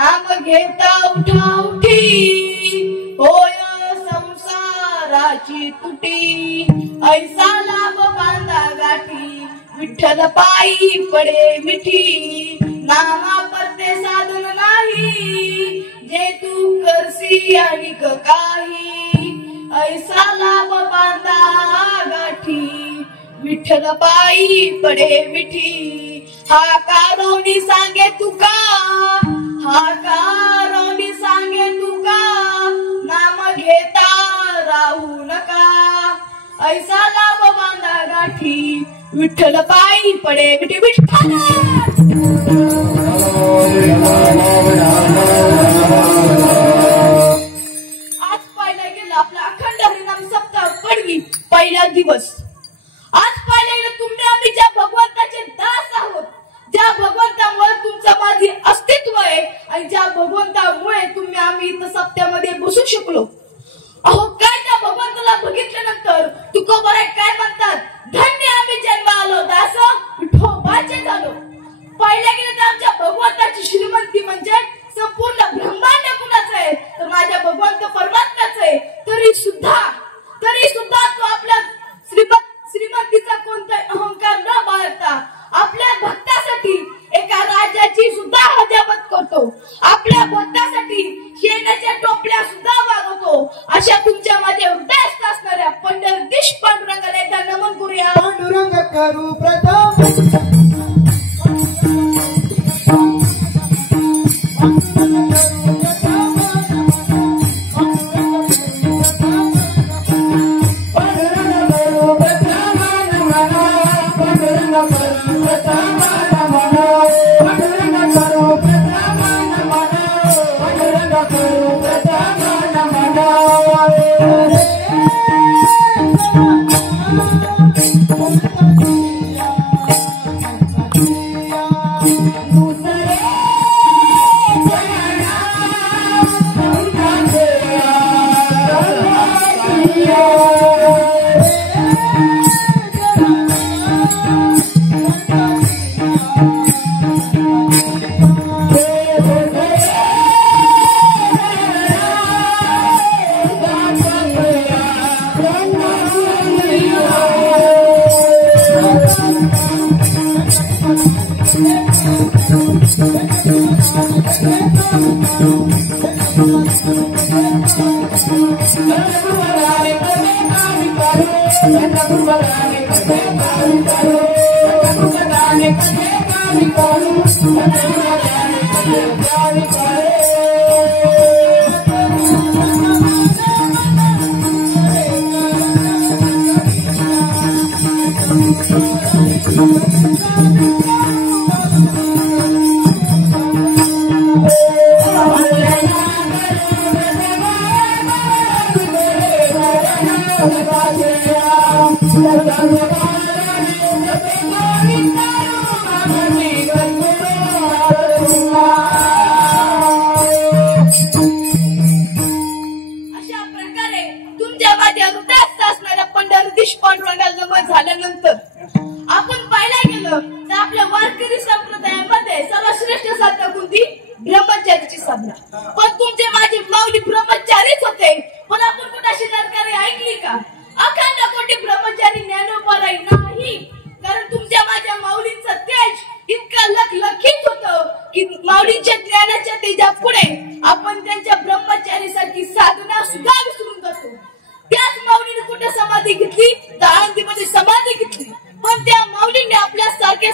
नाम घेता उठा उठी होय संसाराची तुटी ऐसा लाभ बांधा गाठी विठ्ठल पायी पडे मिठी नामा परते साधन नाही जे तू करसी अनिक काही ऐसा लाभ बांधा गाठी विठ्ठल पायी पडे मिठी हा कारोनी सांगे तुका हा कारोनी सांगे तुका नाम घेता राहू नका ऐसा लाभ बांधा गाठी विठ्ठल पायी पडे मिठी विठ्ठल आज पाहिला गेला आपला अखंड हरिनाम सप्ताह पडवी पहिला दिवस आज पाहिला गेलं तुम्ही आम्ही ज्या भगवंताचे दास आहोत ज्या भगवंतामुळे तुमचं माझे अस्तित्व आहे आणि ज्या भगवंतामुळे तुम्ही आम्ही इथं सप्त्यामध्ये बसू शकलो अहो काय त्या भगवंताला बघितल्यानंतर तुकोबाराय काय म्हणतात धन्य आम्ही जन्म आलो दास विठोबाचे झालो पहिल्या गेले तर आमच्या भगवंताची श्रीमंती म्हणजे संपूर्ण ब्रह्मांड कुणाचं आहे तर माझ्या भगवंत परमात्म्याचं आहे तरी सुद्धा तो आपल्या श्रीमंतीचा कोणताही अहंकार न बाळगता आपल्या भक्तासाठी एका राजाची सुद्धा हजामत करतो आपल्या भक्तासाठी शेणाच्या टोपल्या सुद्धा वागवतो अशा तुमच्या माझ्या उद्देश असणाऱ्या पंढरदीश पांडुरंगाला एकदा नमन करूया पांडुरंग करू प्रथम झाल्यानंतर आपण पाहायला गेलं तर आपल्या वारकरी संप्रदायामध्ये सर्वश्रेष्ठ साधना कोणती ब्रह्मचारीची साधना पण तुमचे माझे माऊली ब्रह्मचारीच होते पण आपण कुणाशी दरकारी ऐकली का अखंड कोटी ब्रह्मचारी ज्ञानोपाराय नाही कारण तुमच्या माझ्या माऊलींचं तेज इतकं लखलखीत होतं की माऊलींच्या ज्ञानाच्या तेजा पुढे आपण त्यांच्या ब्रह्मचारीसाठी साधना सुद्धा विसरून जातो त्याच माऊलीने कुठे समाधी घेतली तर आळंदीमध्ये समाधी घेतली पण त्या माऊलीने आपल्या सारख्या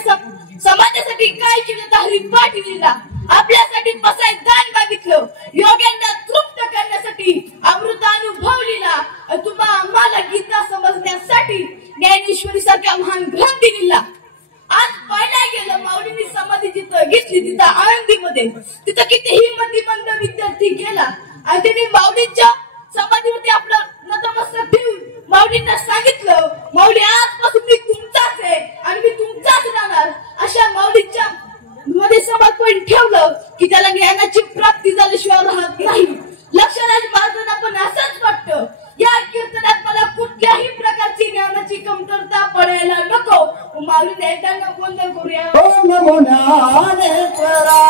समाजासाठी काय केलं तर हरिपाठ लिहिला आपल्यासाठी बसाय दान मागितलं योग्यांना तृप्त करण्यासाठी अमृतानुभव लिहिला तुम्हा आम्हाला गीता समजण्यासाठी ज्ञानेश्वरी सारख्या महान ग्रंथ लिहिला आज पाहायला गेलं माऊलींनी समाधी जिथं घेतली तिथं आळंदीमध्ये तिथं कितीही मंद विद्यार्थी गेला आणि त्यांनी माऊलींच्या समाधीवरती आपलं नतमस्तक ठेवून माऊलींना सांगितलं माऊली आजपासून मी तुमचाच आहे आणि मी तुमचाच राहणार अशा माऊलींच्या मध्ये समर्पण ठेवलं की त्याला ज्ञानाची प्राप्ती झाल्याशिवाय राहत नाही लक्षराज महाराजांना पण असंच वाटतं या कीर्तनात मला कुठल्याही प्रकारची ज्ञानाची कमतरता पडायला नको माऊलीने एकदा वंदन करूया ओम नमो ज्ञानेश्वरा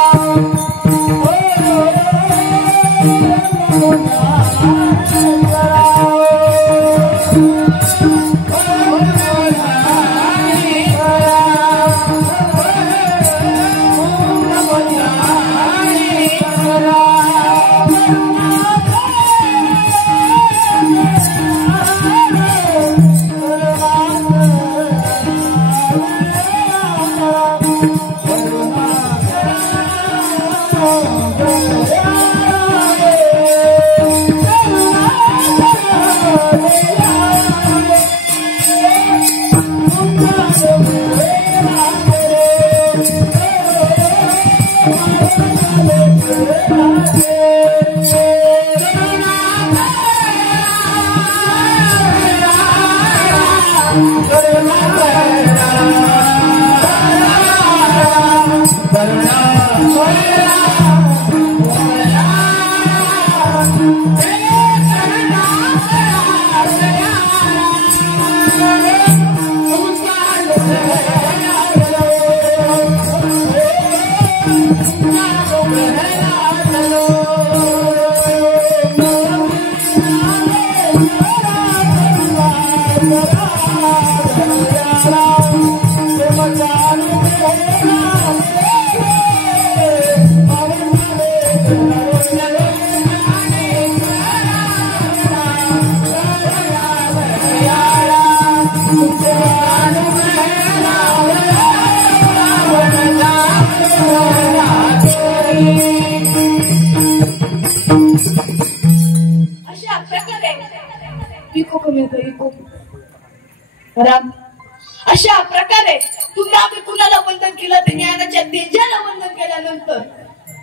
अशा प्रकारे तुम्ही आम्ही कुणाला वंदन केलं ते ज्ञानाच्या तेजाला वंदन केल्यानंतर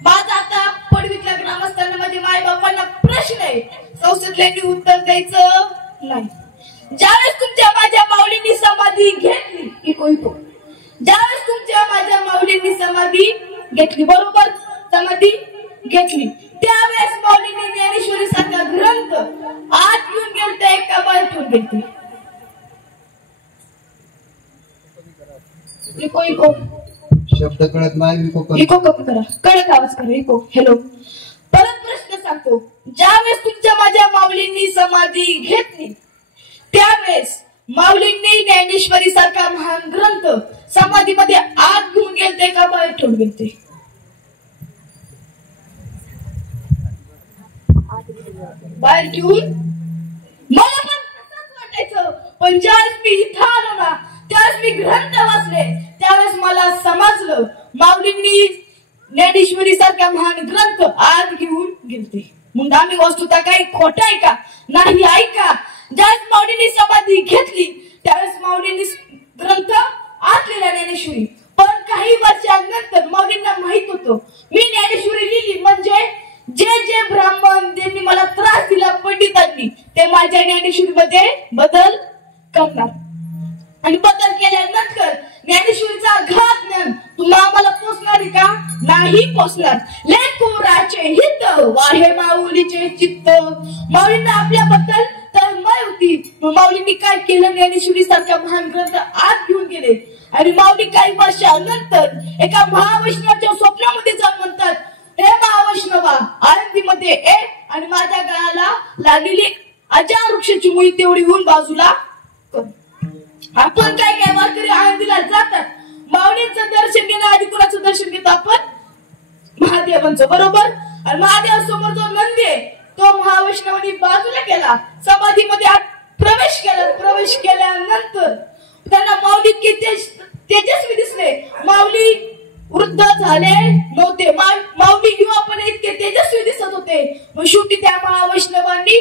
माझा आता पडवीतल्या ग्रामस्थांना माझ्या माय बापांना प्रश्न आहे. संसदल्यांनी उत्तर द्यायचं नाही. ज्यावेळेस तुमच्या माझ्या माऊलींनी समाधी घेतली ज्यावेळेस तुमच्या माझ्या माऊलींनी समाधी घेतली, बरोबर समाधी घेतली, त्यावेळेस माऊलींनी ज्ञानेश्वरी सारखा ग्रंथ आत घेऊन गेलते का बाहेर ठेवून गेलते? इको शब्द कळत नाही. इको कमी करा, कडक आवाज करा. Echo hello. परत प्रश्न सांगतो. ज्यावेळेस तुमच्या माझ्या माऊलींनी समाधी घेतली त्यावेळेस माऊलींनी ज्ञानेश्वरी सारखा महान ग्रंथ समाधीमध्ये आत घेऊन गेलते का बाहेर ठेवून गेलते? बाहेर घेऊन. मला पण तसंच वाटायचं, पण ज्यावेळेस मी इथं आलो ना त्यावेळेस मी ग्रंथ वाचले त्यावेळेस मला समजलं माऊलींनी ज्ञानेश्वरी सारखा महान ग्रंथ आत घेऊन गेलते. मग आम्ही वस्तुता काही खोट आहे का? नाही. ऐका, ज्यावेळेस माऊलींनी समाधी घेतली त्यावेळेस माऊलींनी ग्रंथ आत लिहिला ज्ञानेश्वरी, पण काही वर्षांनंतर माऊलींना माहित होतं मी ज्ञानेश्वरी लिहिली म्हणजे जे जे ब्राह्मण ज्यांनी मला त्रास दिला पंडितांनी ते माझ्या ज्ञानेश्वरीमध्ये बदल करणार आणि बदल केल्यानंतर ज्ञानेश्वरीचा घात ज्ञान तुम्हा आम्हाला पोचणार आहे का? नाही पोचणार. लेकुराचे हित वाहे माऊलीचे चित्त. माऊलींना आपल्याबद्दल तळमळ होती. माऊलींनी काय केलं? ज्ञानेश्वरी सारखा महान ग्रंथ आत घेऊन गेले आणि माऊली काही वर्षानंतर एका महावैष्णवाच्या स्वप्नामध्ये जाऊन म्हणतात, हे महावैष्णवा आळंदीमध्ये ये आणि माझ्या गळाला लागलेली अजा वृक्षाची मुळी तेवढी होऊन बाजूला कर. आपण काय काय वारकरी आळंदीला जातात, माऊलींचं दर्शन घेणं आधी कुणाचं दर्शन घेतो आपण? महादेवांचं, बरोबर. आणि महादेवासमोर जो नंदी आहे तो महावैष्णवांनी बाजूला केला, समाधीमध्ये प्रवेश केला. प्रवेश केल्यानंतर त्यांना माऊली किती तेजस्वी दिसले. माऊली वृद्ध झाले नव्हते, माऊली युवापणे इतके तेजस्वी दिसत होते. मग शेवटी त्या महावैष्णवांनी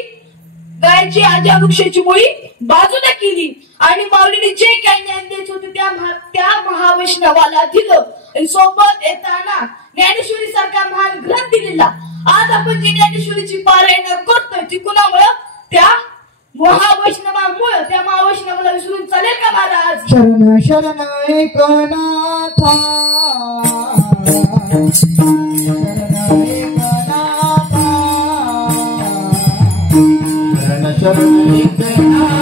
गायची आजा वृक्षाची मुळी बाजूला केली आणि माऊलीने जे काही ज्ञान द्यायचं होते त्या महावैष्णवाला दिलं आणि सोबत येताना ज्ञानेश्वरी सारखा महान ग्रंथ दिलेला. आज आपण जी ज्ञानेश्वरीची पारायण करतोय ती कुणामुळे? त्या महावैष्णवामुळे. त्या महावैष्णवाला विसरून चालेल का महाराज? शरण शरण एकनाथा, शरण एकनाथा, शरण शरण एकनाथा.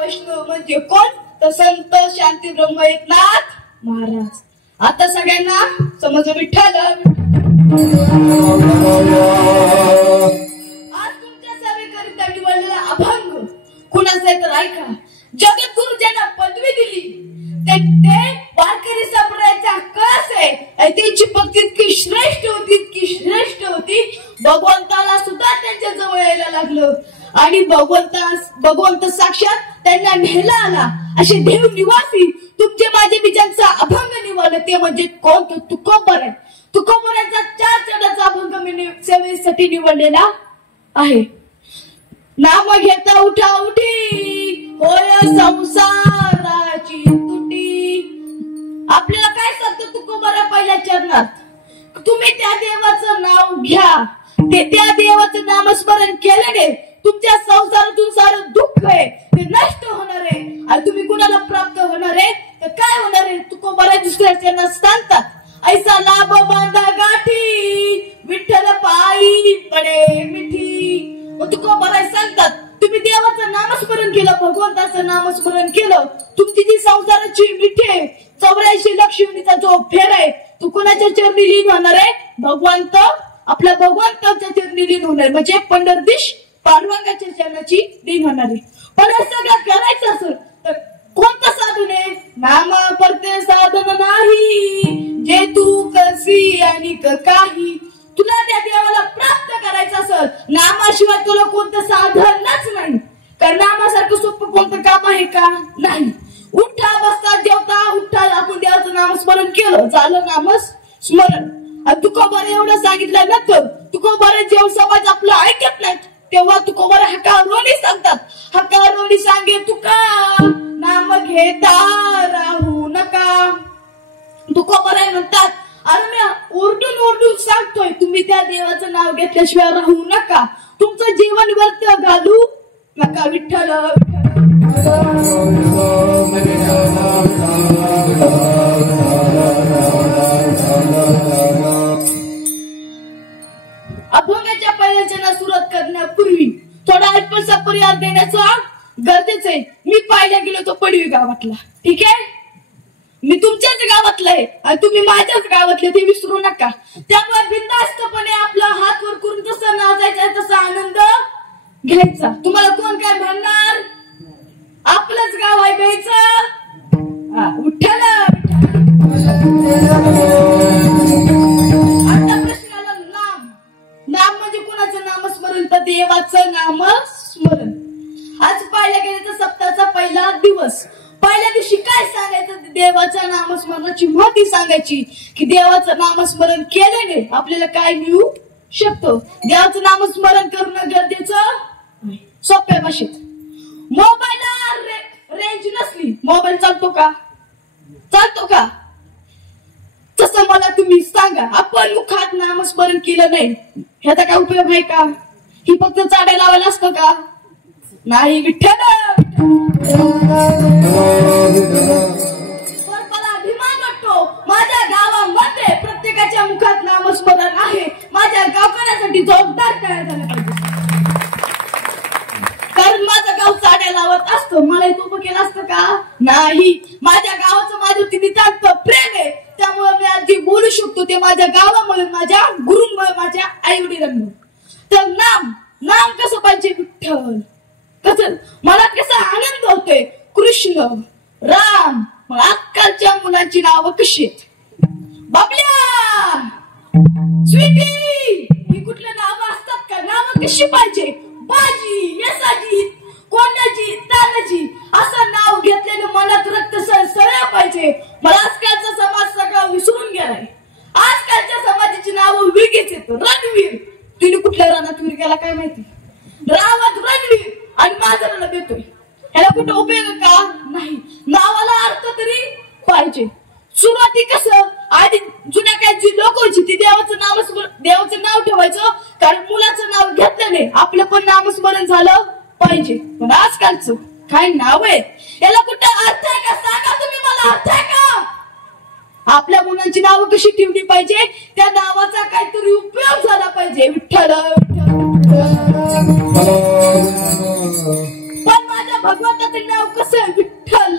वैष्णव म्हणजे कोण? तर संत शांती ब्रह्म एकनाथ महाराज. आता सगळ्यांना समजलं विठ्ठल. आज तुमच्या सेवेकरिता निवडलेला अभंग कुणाचा आहे तर ऐका. जगद्गुरु ज्यांना पदवी दिली ते वारकरी संप्रदायाचा कळस आहे. त्यांची भक्ती इतकी श्रेष्ठ होती भगवंताला सुद्धा त्यांच्या जवळ यायला लागलं आणि भगवंत साक्षात त्यांना न्यायला आला. असे देव निवासी तुमचे माझे मी ज्यांचा अभंग निवडला ते म्हणजे कोण? तो तुकोबर आहे. तुकोबरांचा 4 चरणाचा अभंग मी सेवेसाठी निवडलेला आहे. नाम घेता उठा उठी होय संसाराची तुटी. आपल्याला काय सांगतो तुकोबरा पहिल्या चरणात? तुम्ही त्या देवाचं नाव घ्या. त्या देवाचं नामस्मरण केल्याने तुमच्या संसारातून सारं दुःख आहे ते नष्ट होणार आहे. आणि तुम्ही कुणाला प्राप्त होणार आहे तर काय होणार आहे? तुकोबरा दुसऱ्या चरणात सांगतात ऐसा लाभ बांधा गाठी विठ्ठल पायी पडे मिठी. तुकोबरा सांगतात तुम्ही देवाचं नामस्मरण केलं, भगवंताचं नामस्मरण केलं, तुमची जी संसाराची मिठी 84 लाख योनीचा जो फेर आहे तो कोणाच्या चरणी लीन होणार आहे? भगवंत आपल्या भगवंताच्या चरणी लीन होणार म्हणजे पंढरदेश पांडुरंगाच्या चरणाची लीन होणार आहे. पण हे सगळं करायचं असेल तर कोणतं साधन आहे? नामा परते साधन नाही जे तू कसी आणि काही. तुला त्या देवाला प्राप्त करायचं असेल नामाशिवाय तुला कोणतं साधनच नाही. कारण नामासारखं सोपं कोणतं काम आहे का? नाही. उठा बसता जेवता उठा आपण देवाचं नामस्मरण केलं झालं नामस्मरण. तुकोबरा एवढं सांगितलं ना तर तुकोबरा जेव्हा समाज आपलं ऐकत नाहीत तेव्हा तुकोबरा हकारोनी सांगतात. हकारोनी सांगे तुका नाम घेता राहू नका. तुकोबरा म्हणतात अरे मी ओरडून सांगतोय तुम्ही त्या देवाचं नाव घेतल्याशिवाय राहू नका. तुमचं जीवन व्यर्थ घालू नका. विठ्ठल अभंगाच्या पहिल्या चरणात सुरुवात करण्यापूर्वी थोडा अल्पसा परिहार देण्याचा गरजेचं आहे. मी पाहायला गेलो तो पडवी गावातला. ठीक आहे. मी तुमच्याच गावातला आहे आणि तुम्ही माझ्याच गावातले ते विसरू नका. त्यामुळे बिनधास्तपणे आपला हात वर करून जसं नाचायचा तसा आनंद घ्यायचा. तुम्हाला कोण काय म्हणणार? आपलंच गाव आहे घ्यायचं. विठ्ठल आता प्रश्न आला नाम म्हणजे कोणाचं नामस्मरण तर देवाचं नामस्मरण. आज पाहिल्या गेले तर सप्ताहाचा पहिला दिवस. पहिल्या दिवशी काय सांगायचं? देवाच्या नामस्मरणाची महती सांगायची की देवाचं नामस्मरण केल्याने आपल्याला काय मिळू शकतं. देवाचं नामस्मरण करणं गरजेचं सोप्या भाषेत. मोबाईलला रेंज नसली मोबाईल चालतो का? चालतो का? तसं मला तुम्ही सांगा. आपण मुखात नामस्मरण केलं नाही ह्याचा काय उपयोग आहे का? ही फक्त चाड्या लावायला असतं का? नाही. विठ्ठल मला अभिमान वाटतो माझ्या गावामध्ये प्रत्येकाच्या मुखात नामस्मरण आहे. माझ्या गावकऱ्यासाठी जबाबदार तयार झाला पाहिजे. कारण माझं गाव चाड्या लावत असतं मला इथं उभं केलं असतं का? नाही. माझ्या गावाचं माझ्यावरती नितांत प्रेम आहे. त्यामुळे मी आज जे बोलू शकतो ते माझ्या गावामुळे माझ्या गुरुंमुळे माझ्या आई वडिलांमुळे. तर नाम कसं पाहिजे? विठ्ठल. कसं मला कसा आनंद होतोय? कृष्ण राम. मग आजकालच्या मुलांची नावं कशी आहेत? बाबल्या स्वीटी ही कुठले नावं असतात का? नावं कशी पाहिजे? बाजी यसाजी कोणाची तानाजी असं नाव घेतल्याने मनात रक्त सळसळलं पाहिजे. मला आजकालचा समाज सगळा विसरून गेलाय. आजकालच्या समाजाची नावं वेगळीच आहेत. रणवीर तिने कुठल्या रानात वीर गेला काय माहिती? रावात रणवीर आणि माझा देतोय. ह्याला कुठं उपयोग का? नाही. नावाला अर्थ तरी पाहिजे. सुरुवाती कसं आधी जुन्या काळची लोक होती ती देवाचं नाव ठेवायचं कारण मुलाचं नाव घेतल्याने आपलं पण नामस्मरण झालं पाहिजे. पण आजकालचं काय नाव आहे याला कुठं अर्थ आहे का? सांगा तुम्ही मला अर्थ आहे का? आपल्या मुलांची नावं कशी ठेवली पाहिजे? त्या नावाचा काहीतरी उपयोग झाला पाहिजे. विठ्ठल. पण माझ्या भगवंताचं नाव कसं आहे? विठ्ठल,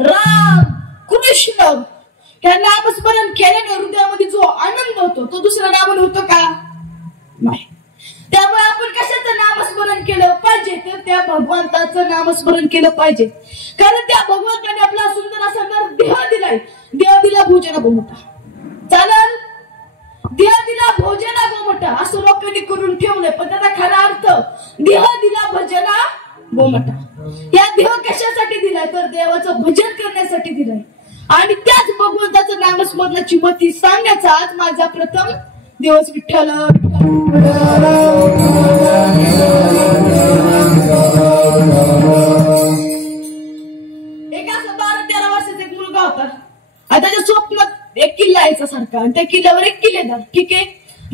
राम, कृष्ण. या नामस्मरण केल्याने हृदयामध्ये जो आनंद होतो तो दुसऱ्या नावाने होतो का? नाही. त्यामुळे आपण कशाचं नामस्मरण केलं पाहिजे? तर त्या भगवंताचं नामस्मरण केलं पाहिजे. कारण त्या भगवंताने आपला सुंदर असा देह दिलाय. देह दिला भोजना गोमटा. चालेल, देह दिला भोजना गोमटा असं लोकांनी करून ठेवलंय, पण त्याचा खरा अर्थ देह दिला भजना गोमटा. या देह कशासाठी दिलाय? तर देवाचं भजन करण्यासाठी दिलाय. आणि त्याच भगवंताचं नामस्मरणाची मती सांगण्याचा आज माझा प्रथम दिवस. विठ्ठल एक असं 12-13 वर्षाचा एक मुलगा होता. आणि त्याच्या स्वप्नात एक किल्ला यायचा सारखा, आणि त्या किल्ल्यावर एक किल्लेदार. ठीक आहे,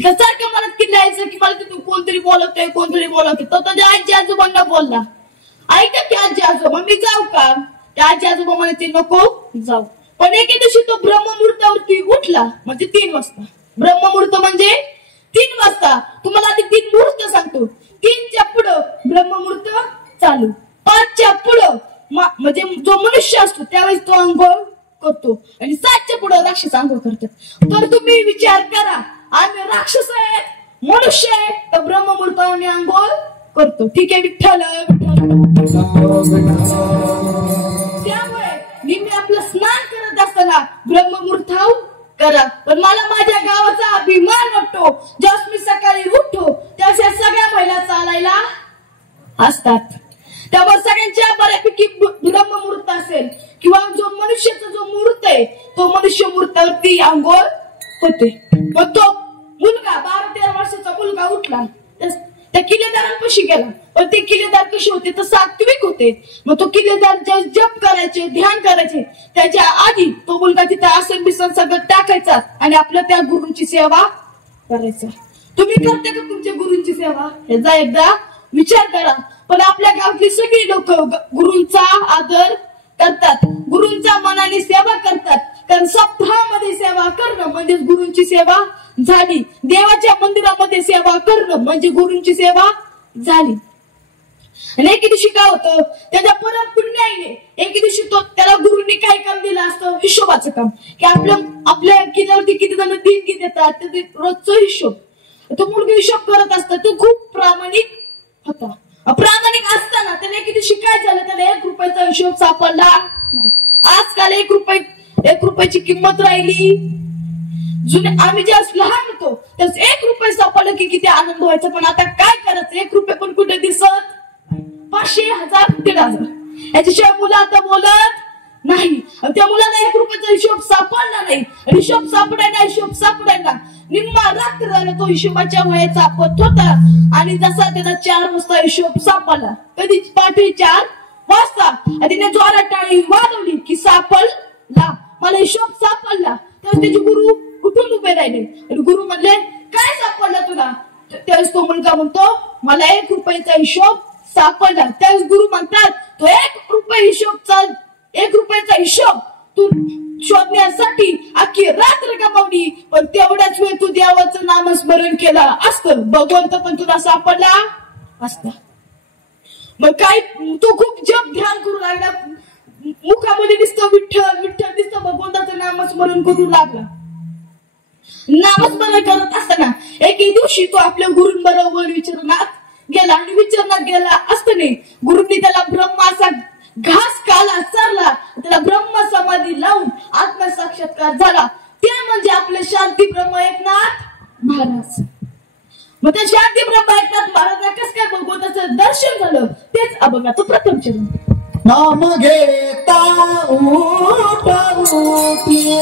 तर सारखं मला किल्ला यायचं की मला तिथून कोणतरी बोलवतोय कोणतरी बोलवतोय. तो त्याच्या आजी आजोबांना बोलला, ऐका की आजी आजोबा मी जाऊ का? त्या आजी आजोबा म्हणायचे नको जाऊ. पण एके दिवशी तो ब्रह्ममुहूर्तावरती उठला, म्हणजे 3 वाजता. ब्रह्ममुहूर्त म्हणजे 3 वाजता. तुम्हाला आधी 3 मुहूर्त सांगतो. 3च्या पुढं ब्रह्ममुहूर्त चालू, 5च्या पुढं म्हणजे जो मनुष्य असतो त्यावेळेस तो अंघोळ करतो, आणि 7च्या पुढं राक्षस अंघोळ करतात. तर तुम्ही विचार करा, आम्ही राक्षस आहेत मनुष्य आहे, तर ब्रह्ममुहूर्त आम्ही अंघोळ करतो. ठीक आहे, विठ्ठल. त्यामुळे नेहमी आपलं स्नान करत असताना ब्रह्ममुहूर्त करा. पण मला माझ्या गावाचा अभिमान वाटतो. ज्यावेळेस मी सकाळी उठतो त्यावेळेस या सगळ्या महिला चालायला असतात. त्यामुळे सगळ्यांच्या बऱ्यापैकी ब्रह्ममुहूर्त असेल किंवा जो मनुष्याचा जो मुहूर्त आहे तो मनुष्य मुहूर्तावरती अंघोळ होते. मग तो मुलगा 12-13 वर्षाचा मुलगा उठला, त्या किल्लेदारांपाशी गेला. पण ते किल्लेदार कसे होते? तर सात्विक होते. मग तो किल्लेदार जप करायचे, ध्यान करायचे, त्याच्या आधी तो मुलगा तिथे आसन बिसन सगळं टाकायचा आणि आपलं त्या गुरूंची सेवा करायचा. तुम्ही करता का तुमच्या गुरूंची सेवा? याचा एकदा विचार करा. पण आपल्या गावातली सगळी लोक गुरूंचा आदर करतात, गुरूंचा मनाने सेवा करतात. कारण सप्ताहामध्ये सेवा करणं म्हणजे गुरूंची सेवा झाली. देवाच्या मंदिरामध्ये सेवा करणं म्हणजे गुरूंची सेवा झाली. आणि एके दिवशी काय होतं, त्याच्या परम पुण्याईने एके दिवशी तो त्याला गुरुंनी काय काम दिलं असतं? हिशोबाचं काम. की आपल्या किल्ल्यावरती किती जण देणगी देतात त्याचे रोजचा हिशोब. तो मुलगा हिशोब करत असता. तो खूप प्रामाणिक होता. प्रामाणिक असताना त्याने एके दिवशी काय झालं, त्याला 1 रुपयाचा हिशोब सापडला नाही. आजकाल 1 रुपयाची किंमत राहिली. आम्ही ज्यावेळेस लहान होतो त्यावेळेस 1 रुपये सापडलं की किती आनंद व्हायचा. पण आता काय करायचं? 1 रुपये पण कुठे दिसत? 500, 1000, 1500 याच्याशिवाय मुलं आता बोलत नाही. त्या मुलाला 1 रुपयाचा हिशोब सापडला नाही. हिशोब सापडायला निम्मा रात्र झाला. तो हिशोबाच्या वयाचा पत होता. आणि जसा त्याला 4 वाजता हिशोब सापडला, कधी पहाटे 4 वाजता तिने जोरात टाळी वाजवली की सापडला, मला हिशोब सापडला. तर त्याचे गुरु उठून उभे राहिले आणि गुरु म्हणले काय सापडलं तुला? त्यावेळेस तो मुलगा म्हणतो मला 1 रुपयाचा हिशोब सापडला. त्यावेळेस गुरु म्हणतात तो 1 रुपयाचा हिशोब तू शोधण्यासाठी अख्खी रात्र गमावली, पण तेवढाच वेळ तू देवाचं नामस्मरण केलं असतं, भगवंत पण तुला सापडला असता. मग काय तो खूप जप ध्यान करू लागला. मुखामध्ये दिसतं विठ्ठल विठ्ठल दिसतं, भगवंताचं नामस्मरण करू लागला. नामस्मरण करत असताना एके दिवशी तो आपल्या गुरूंबरोबर विचारणात गेला. आणि विचारणात गेला असताना गुरुंनी त्याला ब्रह्म असा घास काला चारला, त्याला ब्रह्म समाधी लावून आत्मसाक्षात्कार झाला. ते म्हणजे आपले शांती ब्रह्म एकनाथ महाराज. मग त्या शांती ब्रह्म एकनाथ महाराजांना कसं काय भगवंताचं दर्शन झालं तेच अभंगाचं प्रथम चरण. नाम घेता उठी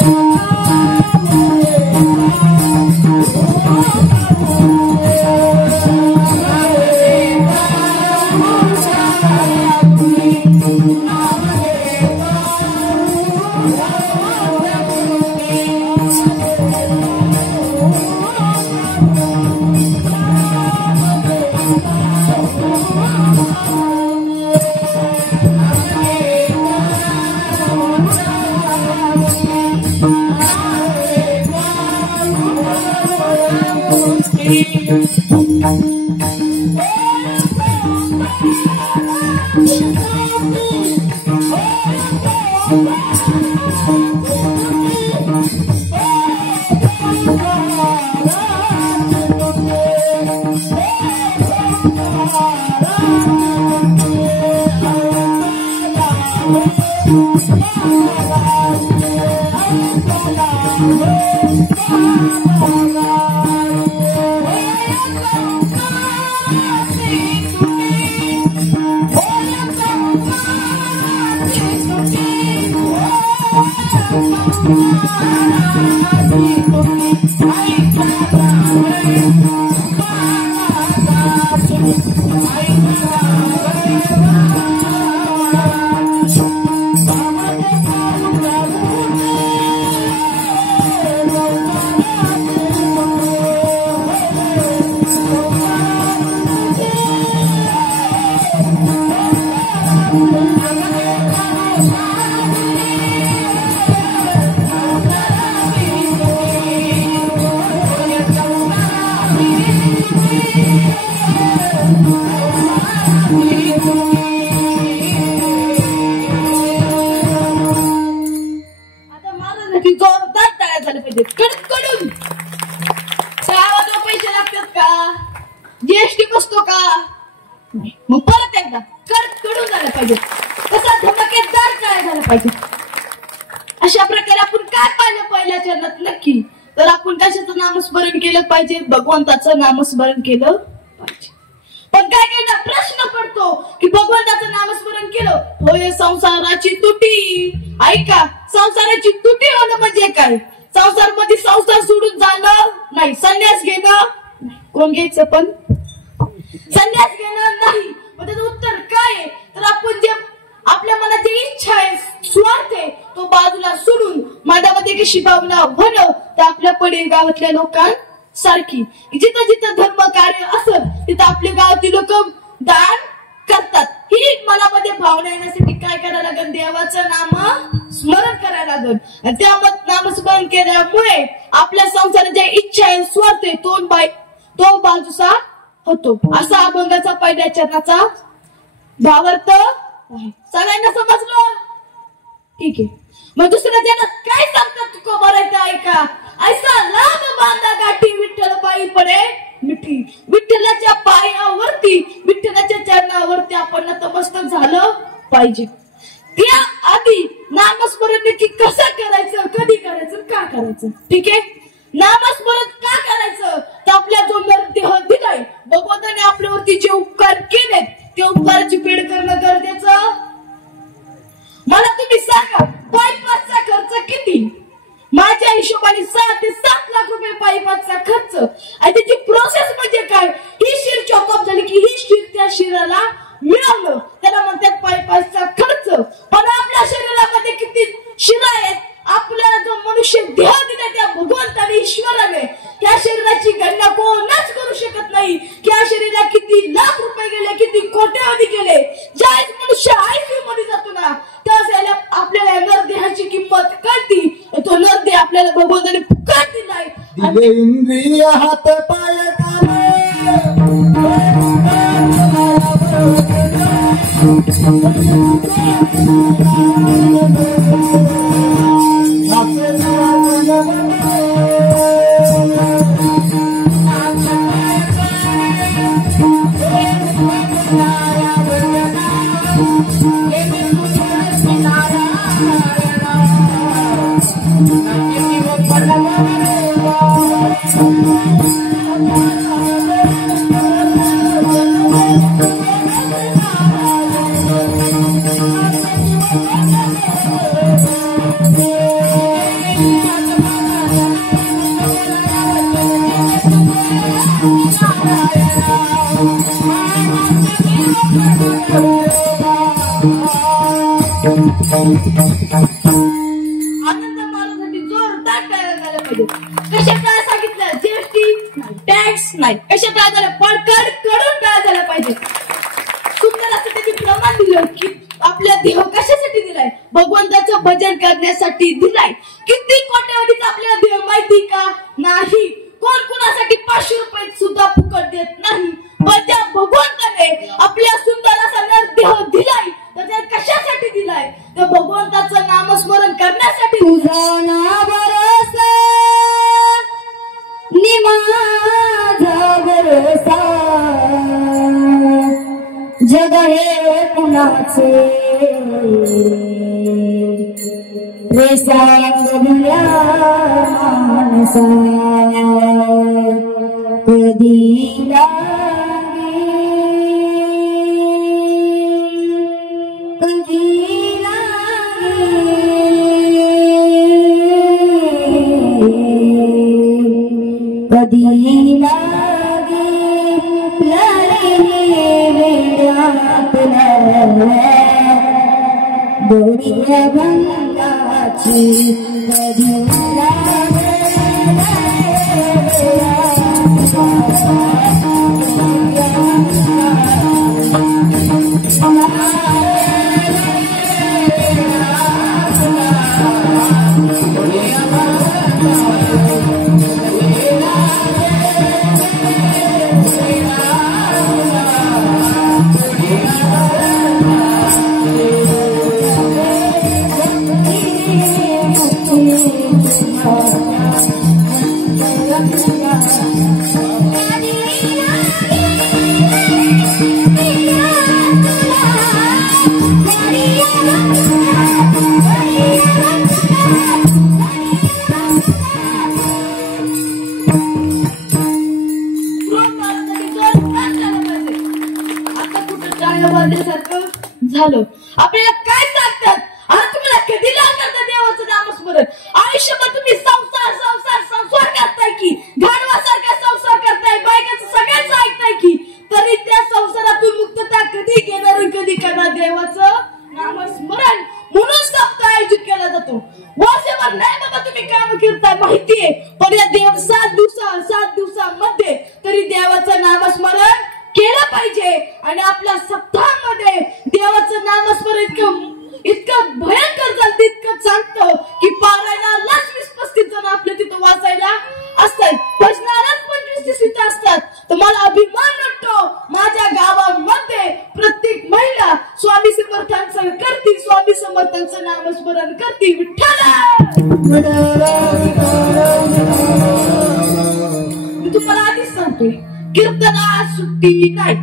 जोरदार टाळ्या झाल्या पाहिजे कडकडून. गावाला पैसे लागतात का? जीएसटी बसतो का? मग परत एकदा कडकडून झालं पाहिजे. तसा धमाकेदार टाळ्या झाल्या पाहिजे. अशा प्रकारे आपण काय पाहिलं पहिल्या चरणात नक्की तर आपण कशाचं नामस्मरण केलं पाहिजे? भगवंताचं नामस्मरण केलं पाहिजे. पण काय काय प्रश्न पडतो की भगवंताचं नामस्मरण केलं होय संसाराची तुटी. ऐका, संसाराची तुटी होणं म्हणजे काय? संसार मध्ये संसार सोडून जाणं नाही, संन्यास घेणं. कोण घ्यायचं? पण संन्यास घेणं नाही. मग त्याचं उत्तर काय आहे? तर आपण जे आपल्या मनाची इच्छा आहे, स्वार्थ आहे, तो बाजूला सोडून मनामध्ये कशी भावना होणं तर आपल्या पडेल गावातल्या लोकांसारखी. जिथं जिथं धर्म कार्य असत तिथं आपल्या गावातील लोक दान करतात. ही मनामध्ये भावना येण्यासाठी काय करायला लागेल? देवाचं नाम स्मरण करायला लागेल. आणि त्या नामस्मरण केल्यामुळे आपल्या संसाराच्या इच्छा आहे, स्वार्थ आहे, तो बाजूचा होतो. असा अभंगाचा पहिल्या चरणाचा भावार्थ आहे. सगळ्यांना समजलं? ठीक आहे. मग दुसऱ्या चरणात काय सांगतात तुका बरायचं? ऐका. ऐसा लाभ बांधा गाठी विठ्ठल पायी पडे मिठी. विठ्ठलाच्या पायावरती, विठ्ठलाच्या चरणावरती आपण नतमस्तक झालं पाहिजे. त्या आधी नामस्मरण नक्की कसं करायचं, कधी करायचं, का करायचं? ठीक आहे. नामस्मरण का करायचं? तर आपल्या जो देह दिलाय भगवंताने आपल्यावरती जे उपकार केलेत ते उपकाराची फेड करणं गरजेचं. मला तुम्ही सांगा, बायपासचा खर्च किती? माझ्या हिशोबाने 6 ते 7 लाख रुपये बायपासचा खर्च. आणि त्याची प्रोसेस म्हणजे काय? ही शिर चॉकअप झाली की ही शिर त्या शिराला मिळवलं, त्याला म्हणतात बायपासचा खर्च. पण आपल्या शरीरामध्ये किती शिरा आहेत? आपल्याला जो मनुष्य देह दिला त्या भगवंताने, ईश्वराने, त्या शरीराची गणना कोणच करू शकत नाही. त्या शरीराला किती लाख रुपये गेले, किती कोट्यावधी गेले. ज्यावेळेस मनुष्य आयसीयू मध्ये जातो ना त्यावेळेस आपल्याला नरदेहाची किंमत कळती. तो नरदेह आपल्याला भगवंताने फुकट दिलाय. दिले इंद्रिय हात पाय कामे आनंद मानण्यासाठी जोरदार टाळ्या झाल्या पाहिजे. कशा काय सांगितलं? जीएसटी नाही, टॅक्स नाही. कशा काय झालं? पडकड कडून टाळ्या झाल्या पाहिजे. सुंदर असं त्यांनी प्रमाण दिलं की आपल्या देह कशासाठी दिलाय? भगवंताचं भजन करण्यासाठी दिलाय. किती कोट्यावधीच आपल्याला देह माहिती का? नाही. कोण कुणासाठी 500 रुपये सुद्धा फुकट देत नाही. पण त्या भगवंताने आपल्या सुंदर असा देह दिलाय तर त्या कशासाठी दिलाय? तर भगवंताचं नामस्मरण करण्यासाठी. तुझा नामरस निमाझा भरोसा जग हे कुणाचे रेसांगल्या मानसा कधी लागे कधी लागे गोडिया भंगाची कधी झालं. आपल्याला काय सांगतात आणि तुम्हाला कधी लागणार देवाचं नामस्मरण? आयुष्यभर तुम्ही संसार संसार संसार करताय की, गाढवासारखा संसार करताय, बायकाचं सगळ्यांचं ऐकताय की, तरी त्या संसारातून मुक्तता कधी घेणार, कधी करणार देवाचं नामस्मरण? म्हणून सप्ताह आयोजित केला जातो. वर्षभर नाही बाबा तुम्ही काम करताय माहितीये, पण या देव 7 दिवसामध्ये तरी देवाचं नामस्मरण केलं पाहिजे. आणि आपल्या सप्ताहामध्ये देवाचं नामस्मरण इतकं भयंकर चालतं, इतकं चालतं की पारायणाला 20-35 जण आपल्या तिथं वाचायला असतात, भजनालाच 25-30 असतात. तर मला अभिमान वाटतो माझ्या गावामध्ये प्रत्येक महिला स्वामी समर्थांचं करते, स्वामी समर्थांचं नामस्मरण करते. मी तुम्हाला आधीच सांगतोय, कीर्तनात सुट्टी नाही.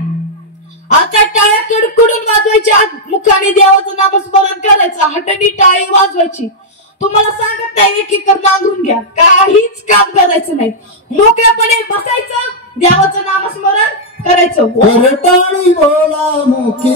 आता टाळ्या कडकडून वाजवायच्या, मुखाने देवाचं नामस्मरण करायचं, हाताने टाळी वाजवायची. तुम्हाला सांगत नाही की नांगरून घ्या, काहीच काम करायचं नाही, मोकळ्यापणे बसायचं, देवाचं नामस्मरण करायचं. टाळी बोला मुखी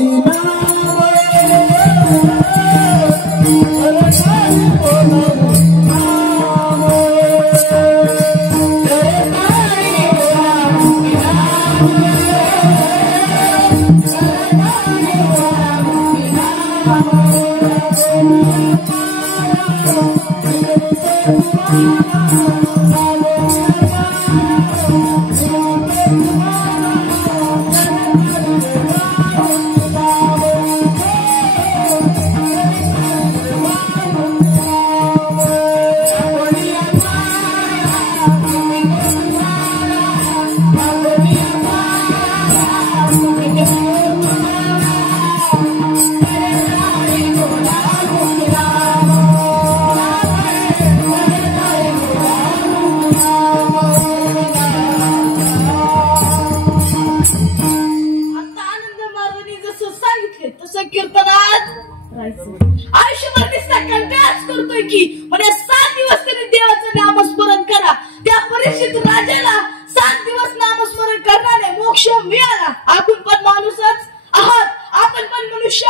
आयुष्यभर नुसता कंटाळाच करतोय की, म्हणजे 7 दिवस तरी देवाचं नामस्मरण करा. त्या परीक्षित राजाला 7 दिवस नामस्मरण करणारे मोक्ष मिळाला. आपण पण माणूसच आहात, आपण पण मनुष्य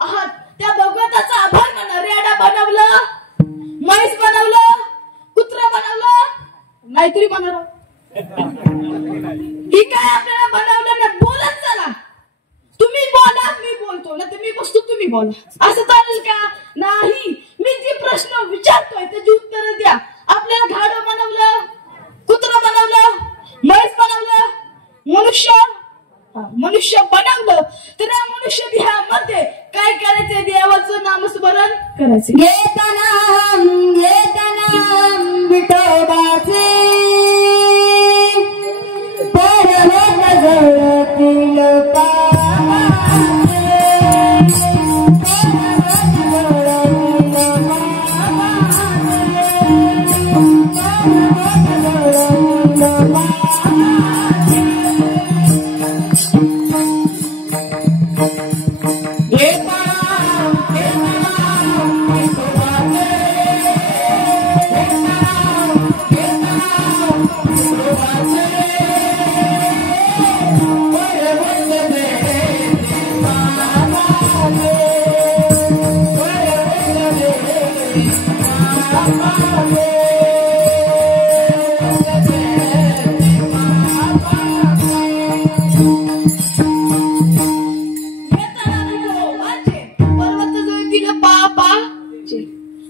आहात. त्या भगवंताचा आभार माना. रेडा बनवलं, म्हैस बनवलं, कुत्रा बनवलं, नाहीतरी बनवलं, ही काय आपल्याला बनवलं ना. बोलत चला, तुम्ही बोला मी बोलतो, ना तुम्ही बसतो तुम्ही बोला, असं चालेल का? नाही. मी जे प्रश्न विचारतोय त्याची उत्तर द्या. आपल्याला घाडं बनवलं, कुत्रं बनवलं, म्हैस बनवलं, मनुष्य बनवलं, तर या मनुष्य देहामध्ये काय करायचंय? देवाचं नामस्मरण करायचं. घेताना विठोबाचे पर्वत जळतील घेताना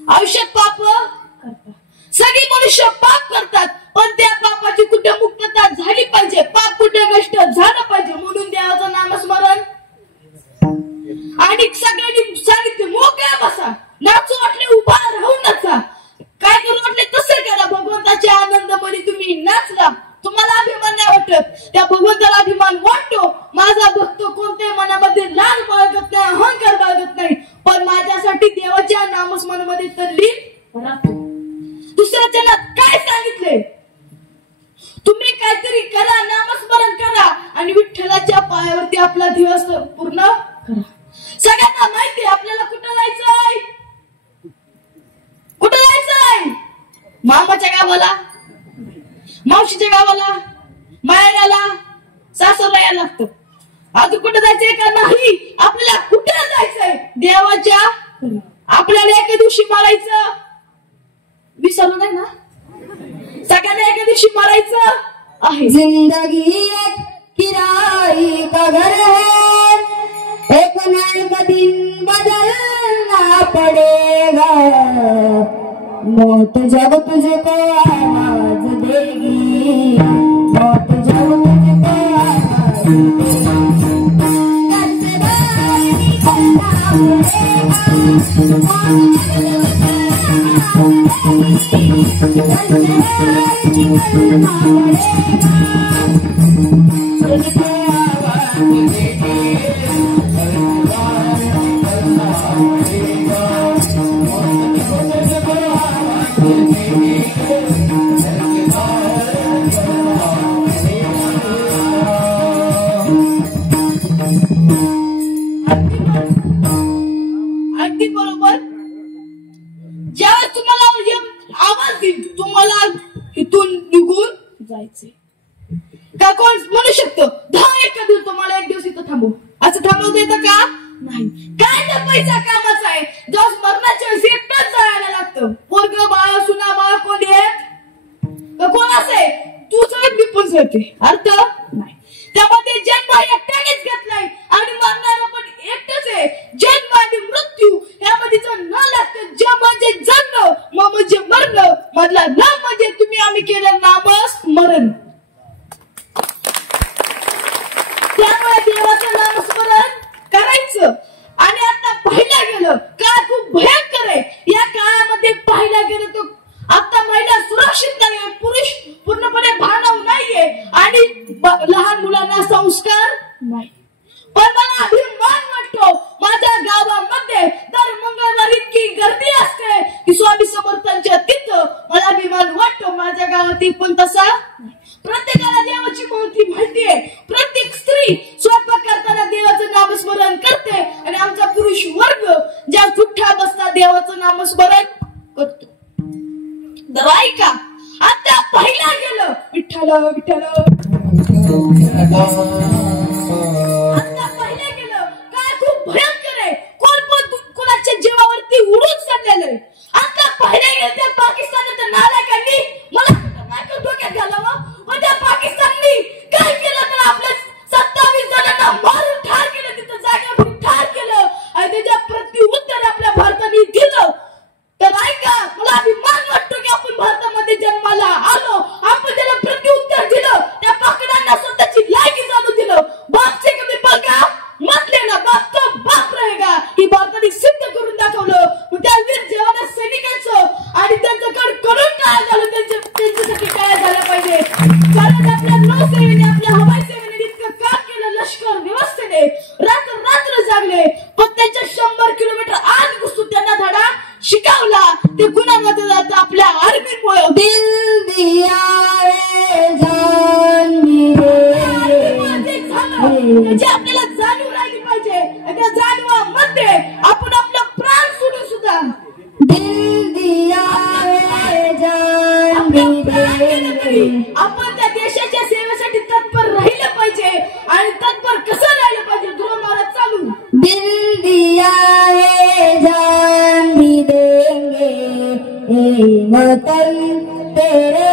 आयुष्यात पाप करतात, सगळी मनुष्य पाप करतात, पण त्या पापाची कुठे मुक्तता झाली पाहिजे, पाप कुठे नष्ट झालं पाहिजे, म्हणून देवाचं नामस्मरण. आणि सगळ्यांनी सांगितले मोकळ्या बसा, नाचू वाटले उभा राहून नाचा, काय करू वाटले तसे करा, भगवंताच्या आनंदामध्ये तुम्ही नाचला. तुम्हाला अभिमान नाही वाटत, त्या भगवंताला अभिमान वाटतो. माझा भक्त कोणत्याही मनामध्ये लाज बाळगत नाही, अहंकार बाळगत नाही, पण माझ्यासाठी देवाच्या नामस्मरणामध्ये तल्लीन राहतो. दुसऱ्या जनात काय सांगितले, तुम्ही काहीतरी करा, नामस्मरण करा आणि विठ्ठलाच्या पायावरती आपला दिवस पूर्ण करा. सगळ्यांना माहिती आपल्याला कुठं जायचंय, कुठं जायचंय, मामाच्या गावाला, मावशीच्या गावाला, मायराला, सासरला यायला लागतं. अजून कुठं जायचंय का नाही, आपल्याला कुठं जायचंय, देवाच्या. आपल्याला एका दिवशी मारायचं, विसरलं नाही ना, सगळ्यांना एका दिवशी मारायचं आहे. जिंदगी एक किराए का घर है, एक न एक दिन बदलना पड़ेगा, मौत जब तुझको आवाज देगी, मौत जब तुझको आवाज देगी, घर से बाहर निकलना पड़ेगा, अगदी बरोबर. ज्यावेळेस तुम्हाला आवाज देईल, तुम्हाला इथून निघून जायचे का, कोण म्हणू शकतो 10 दिवस तुम्हाला एक दिवस इथं थांबू, असं थांबवता येतं का, नाही. काय तर पैसा कामाचा आहे, जेव्हा मरणाच्या वेळेस एकटंच जायला लागतं. पोरग बाळ, सुना बाळ कोण येत, कोण असे, तू सगळं मी पण सगते, अर्थ नाही. त्यामध्ये जन्म एकट्यानेच घेतलाय आणि मरणार पण एकटच आहे. जन्म आणि मृत्यू यामध्ये जर न लागतं, ज म्हणजे जन्म, म म्हणजे मरण, मधला न म्हणजे तुम्ही आम्ही केलं नामस्मरण. त्यामुळे देवाचं नामस्मरण करायचं. आणि आता पाहिलं गेलं काळ खूप भयंकर आहे. या काळामध्ये पाहिलं गेलं तर आता महिला सुरक्षित नाहीये, पुरुष पूर्णपणे भानाव नाहीये आणि लहान मुलांना संस्कार नाही. पण मला अभिमान वाटतो, माझ्या गावामध्ये दर मंगळवारी इतकी गर्दी असते की स्वामी समर्थांच्या तिथं. मला अभिमान वाटतो माझ्या गावात पण तसा नाही. प्रत्येकाला देवाची महती माहितीये. प्रत्येक स्त्री स्वयंपाक करताना देवाचं नामस्मरण करते आणि आमचा पुरुष वर्ग ज्या उठ्ठा बसता देवाचं नामस्मरण करतो. तर ऐका, आता पाहिला गेलं विठ्ठल विठ्ठल, आता पाहिलं गेलं काय खूप भयंकर आहे. कोण पण कोणाच्या जीवावरती उडून चाललेलं आहे. आता पाहिलं गेलं त्या पाकिस्तानाच्या नालायकांनी मला डोक्यात घालावं, पण त्या पाकिस्ताननी काय केलं तर आपल्या 27 जणांना मारून ठार केलं, तिथं जागेवर ठार केलं आणि त्याच्या प्रत्युत्तर आपल्या भारताने दिलं. तर ऐका, मला अभिमान वाटतो की आपण भारतामध्ये जन्माला आलो, आपण त्याला प्रत्युत्तर दिलं, त्या पाकडांना स्वतःची लायकी जाणून दिलं. बाप से कमी बघा म्हटले ना, बाप तो बाप रहेगा, ही भारताने सिद्ध करून दाखवलं. त्या वीर जवान सैनिकांचं आणि त्यांच्याकडे करून काय झालं, त्यांच्यासाठी काय झालं पाहिजे. कारण आपल्या नौसेनेने, आपल्या हवाई सेनेने इतकं काम केलं, लष्कर व्यवस्थेने रात्र जागले, पण त्यांच्या 100 किलोमीटर आत घुसून त्यांना धडा शिकवला. ते गुन्ह्यामध्ये जातं आपल्या आर्मीमुळे. दिल दिया रे जान जे आपल्याला जाणीव राहिली पाहिजे. त्या जाणीवामध्ये आपण आपला प्राण सोडून सुद्धा दिल दिया रे जान आपण त्या देशाच्या सेवेसाठी तत्पर राहिलं पाहिजे. आणि तत्पर कसं राहिलं पाहिजे, ध्रुव महाराज चालू. दिल दिया रे जान भी देंगे, वतन तेरे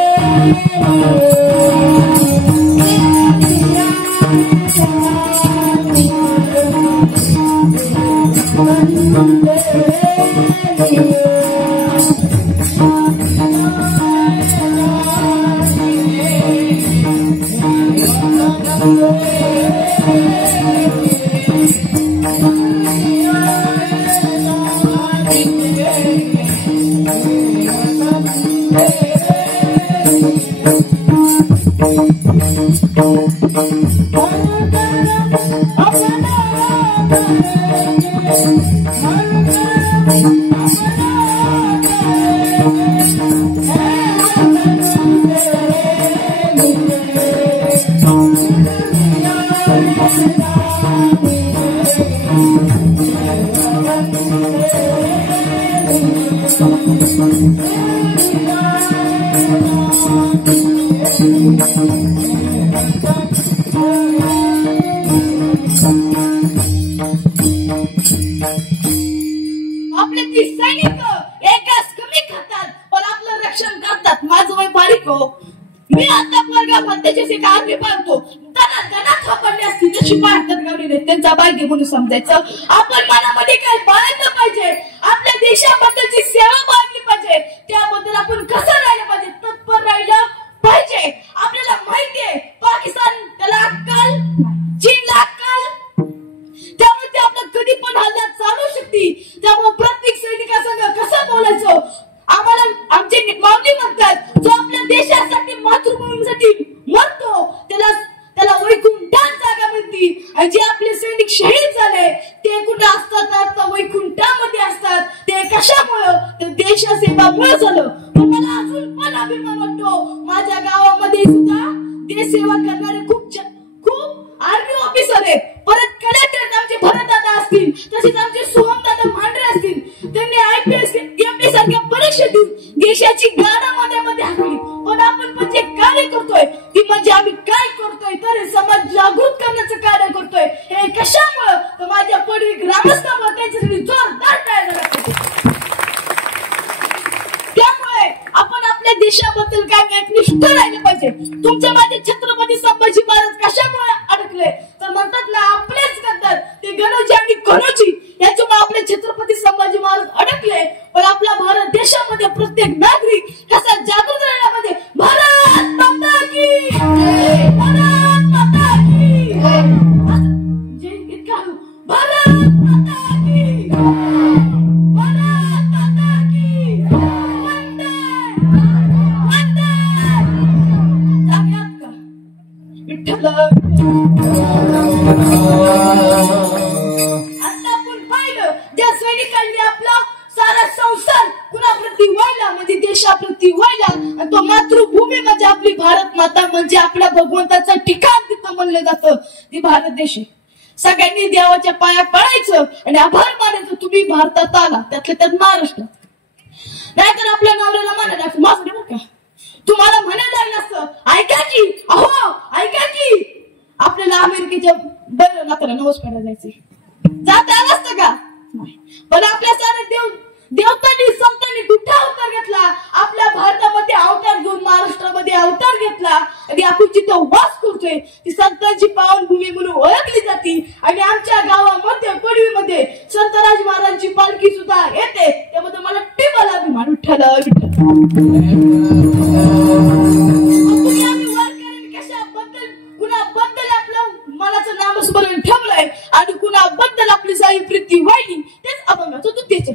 आपले ती सैनिक एकाच कमी खातात पण आपलं रक्षण करतात. माझं वय बारीक हो, मी आता वर्गात त्याच्याशी काय आम्ही पाहतो त्यांना थापडली असती तशी पाहतात गावडीने त्यांचा भाग्य म्हणून समजायचं. आपण मनामध्ये काय बाळगलं पाहिजे, आपल्या देशाबद्दलची सेवा बाळगली पाहिजे, त्याबद्दल आपण कसं राहिलं पाहिजे, तत्पर राहिलं पाहिजे. आपल्याला माहितीये पाकिस्तान त्याला अक्कल, चीनला अक्कल, त्यामुळे ते आपलं कधी पण हल्ला चालू शकते. त्यामुळे प्रत्येक सैनिकासंग कसं बोलायचं, आम्हाला आमचे माऊली म्हणतात जो आपल्या देशासाठी मातृभूमीसाठी मरतो त्याला वैकुंठात जागा मिळते. आणि जे आपले सैनिक शहीद झाले ते कुठे असतात तर वैकुंठामध्ये असतात. ते कशामुळं, तर देशसेवामुळे झालं. मला अजून पण अभिमान वाटतो माझ्या गावामध्ये सुद्धा देश सेवा करणारे खूप आर्मी ऑफिसर आहे. परत कलेक्टर आमचे भरतदादा असतील, तसेच आमचे सोहमदादा मांढरे असतील. त्यांनी IPS MP सारख्या परीक्षा देऊन देशाची गाडा मध्ये हाकली. पण आपण पण जे कार्य करतोय ती म्हणजे आम्ही काय करतोय तर समाज जागृत करण्याचं कार्य करतोय. हे कशामुळं, तर माझ्या पडवी ग्रामस्थांवर त्यांच्यासाठी जोरदार टाळ्या लागतात. त्यामुळे आपण आपल्या देशाबद्दल काय एकनिष्ठ राहिले पाहिजे. तुमच्या माझे छत्रपती संभाजी महाराज कशामुळे अडकले तर म्हणतात ना आपलेच करतात ते गणोजी आणि कणोजी याच्यामुळे आपले छत्रपती संभाजी महाराज अडकले. पण आपल्या भारत देशामध्ये प्रत्येक नागरिक कसा जागृत राहिला पाहिजे. भारत माता की जय, भारत माता की जय, इतका भारत माता की भारत माता की वंदे वंदे. जाग्यात का विठ्ठल. आता आपण पाहिलं ज्या सैनिकांनी आपला सारा संसार कुणाप्रती वाहिला म्हणजे देशाप्रती वाहिला. आणि तो मातृभूमी म्हणजे आपली भारत माता म्हणजे आपल्या भगवंताचं ठिकाण तिथं म्हणलं जातं ती भारत देश. सगळ्यांनी देवाच्या पाया पडायचं आणि आभार मानायचं तुम्ही भारतात आला, त्यातल्या त्यात महाराष्ट्रात. नाहीतर आपल्या नवऱ्याला म्हणायला असं माझं नाही का, तुम्हाला म्हणायला लागलं असतं ऐका की, अहो ऐका की, आपल्याला अमेरिकेच्या बरं नात्याला नमस्कार जायचे जाता आलं असतं का नाही. पण आपल्या सारे देवतांनी संतांनी कुठे अवतार घेतला, आपल्या भारतामध्ये अवतार घेऊन महाराष्ट्रामध्ये अवतार घेतला. आणि आपण जिथं वास करतोय ती संतांची पावनभूमी म्हणून ओळखली जाते. आणि आमच्या गावामध्ये पडवीमध्ये संतराज महाराजांची पालखी सुद्धा येते. त्याबद्दल मला टिपाला अभिमान. विठ्ठल तुम्ही आम्ही वारकऱ्यांनी कशाबद्दल कुणाबद्दल आपलं मनाचं नामस्मरण ठेवलंय आणि कुणाबद्दल आपली सारी प्रीती वाहिली तेच अभंगाचं तू त्याच्या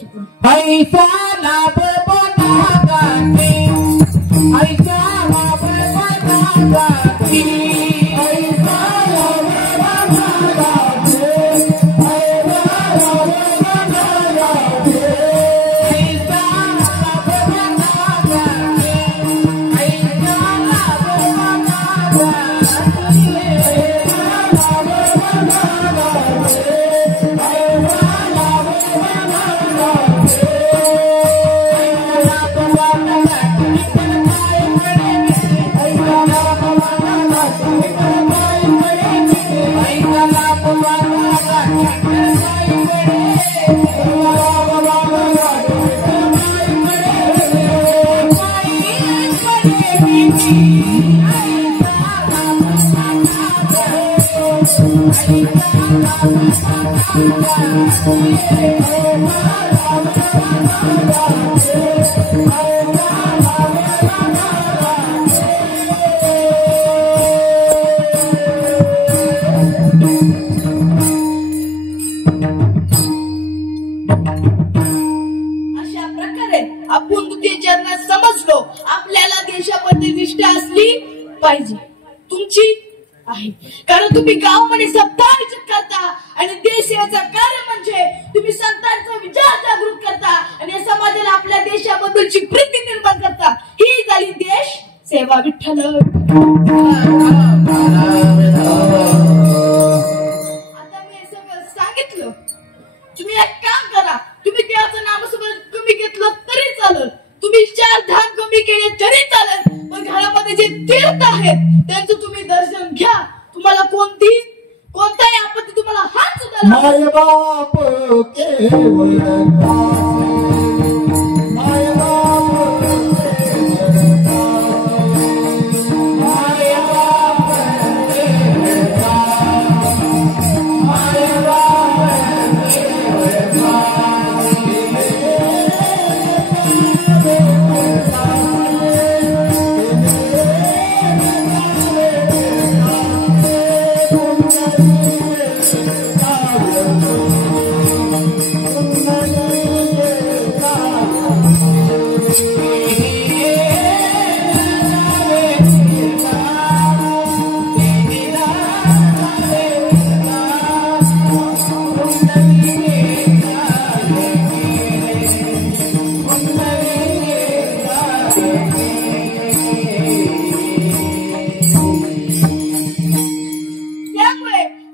आपण ज्यांना समजलो आपल्याला देशामध्ये निष्ठा असली पाहिजे तुमची आहे कारण तुम्ही गावामध्ये सत्ता विचार करता आणि देश सेवेचं कार्य म्हणजे तुम्ही संतांचा विचार जागृत करता आणि समाजाला आपल्या देशाबद्दलची प्रीती निर्माण करता ही झाली देश सेवा विठ्ठल आता मी हे सगळं सांगितलं तुम्ही एक काम करा तुम्ही देवाचं नामस्मरण कमी घेतलं तरी चालेल तुम्ही 4 धाम कमी केले तरी चालेल पण घरामध्ये जे तीर्थ आहेत त्यांचं तुम्ही दर्शन घ्या तुम्हाला कोणताही आपत्ती तुम्हाला हात सुद्धा माय बाप केवळ माय बाप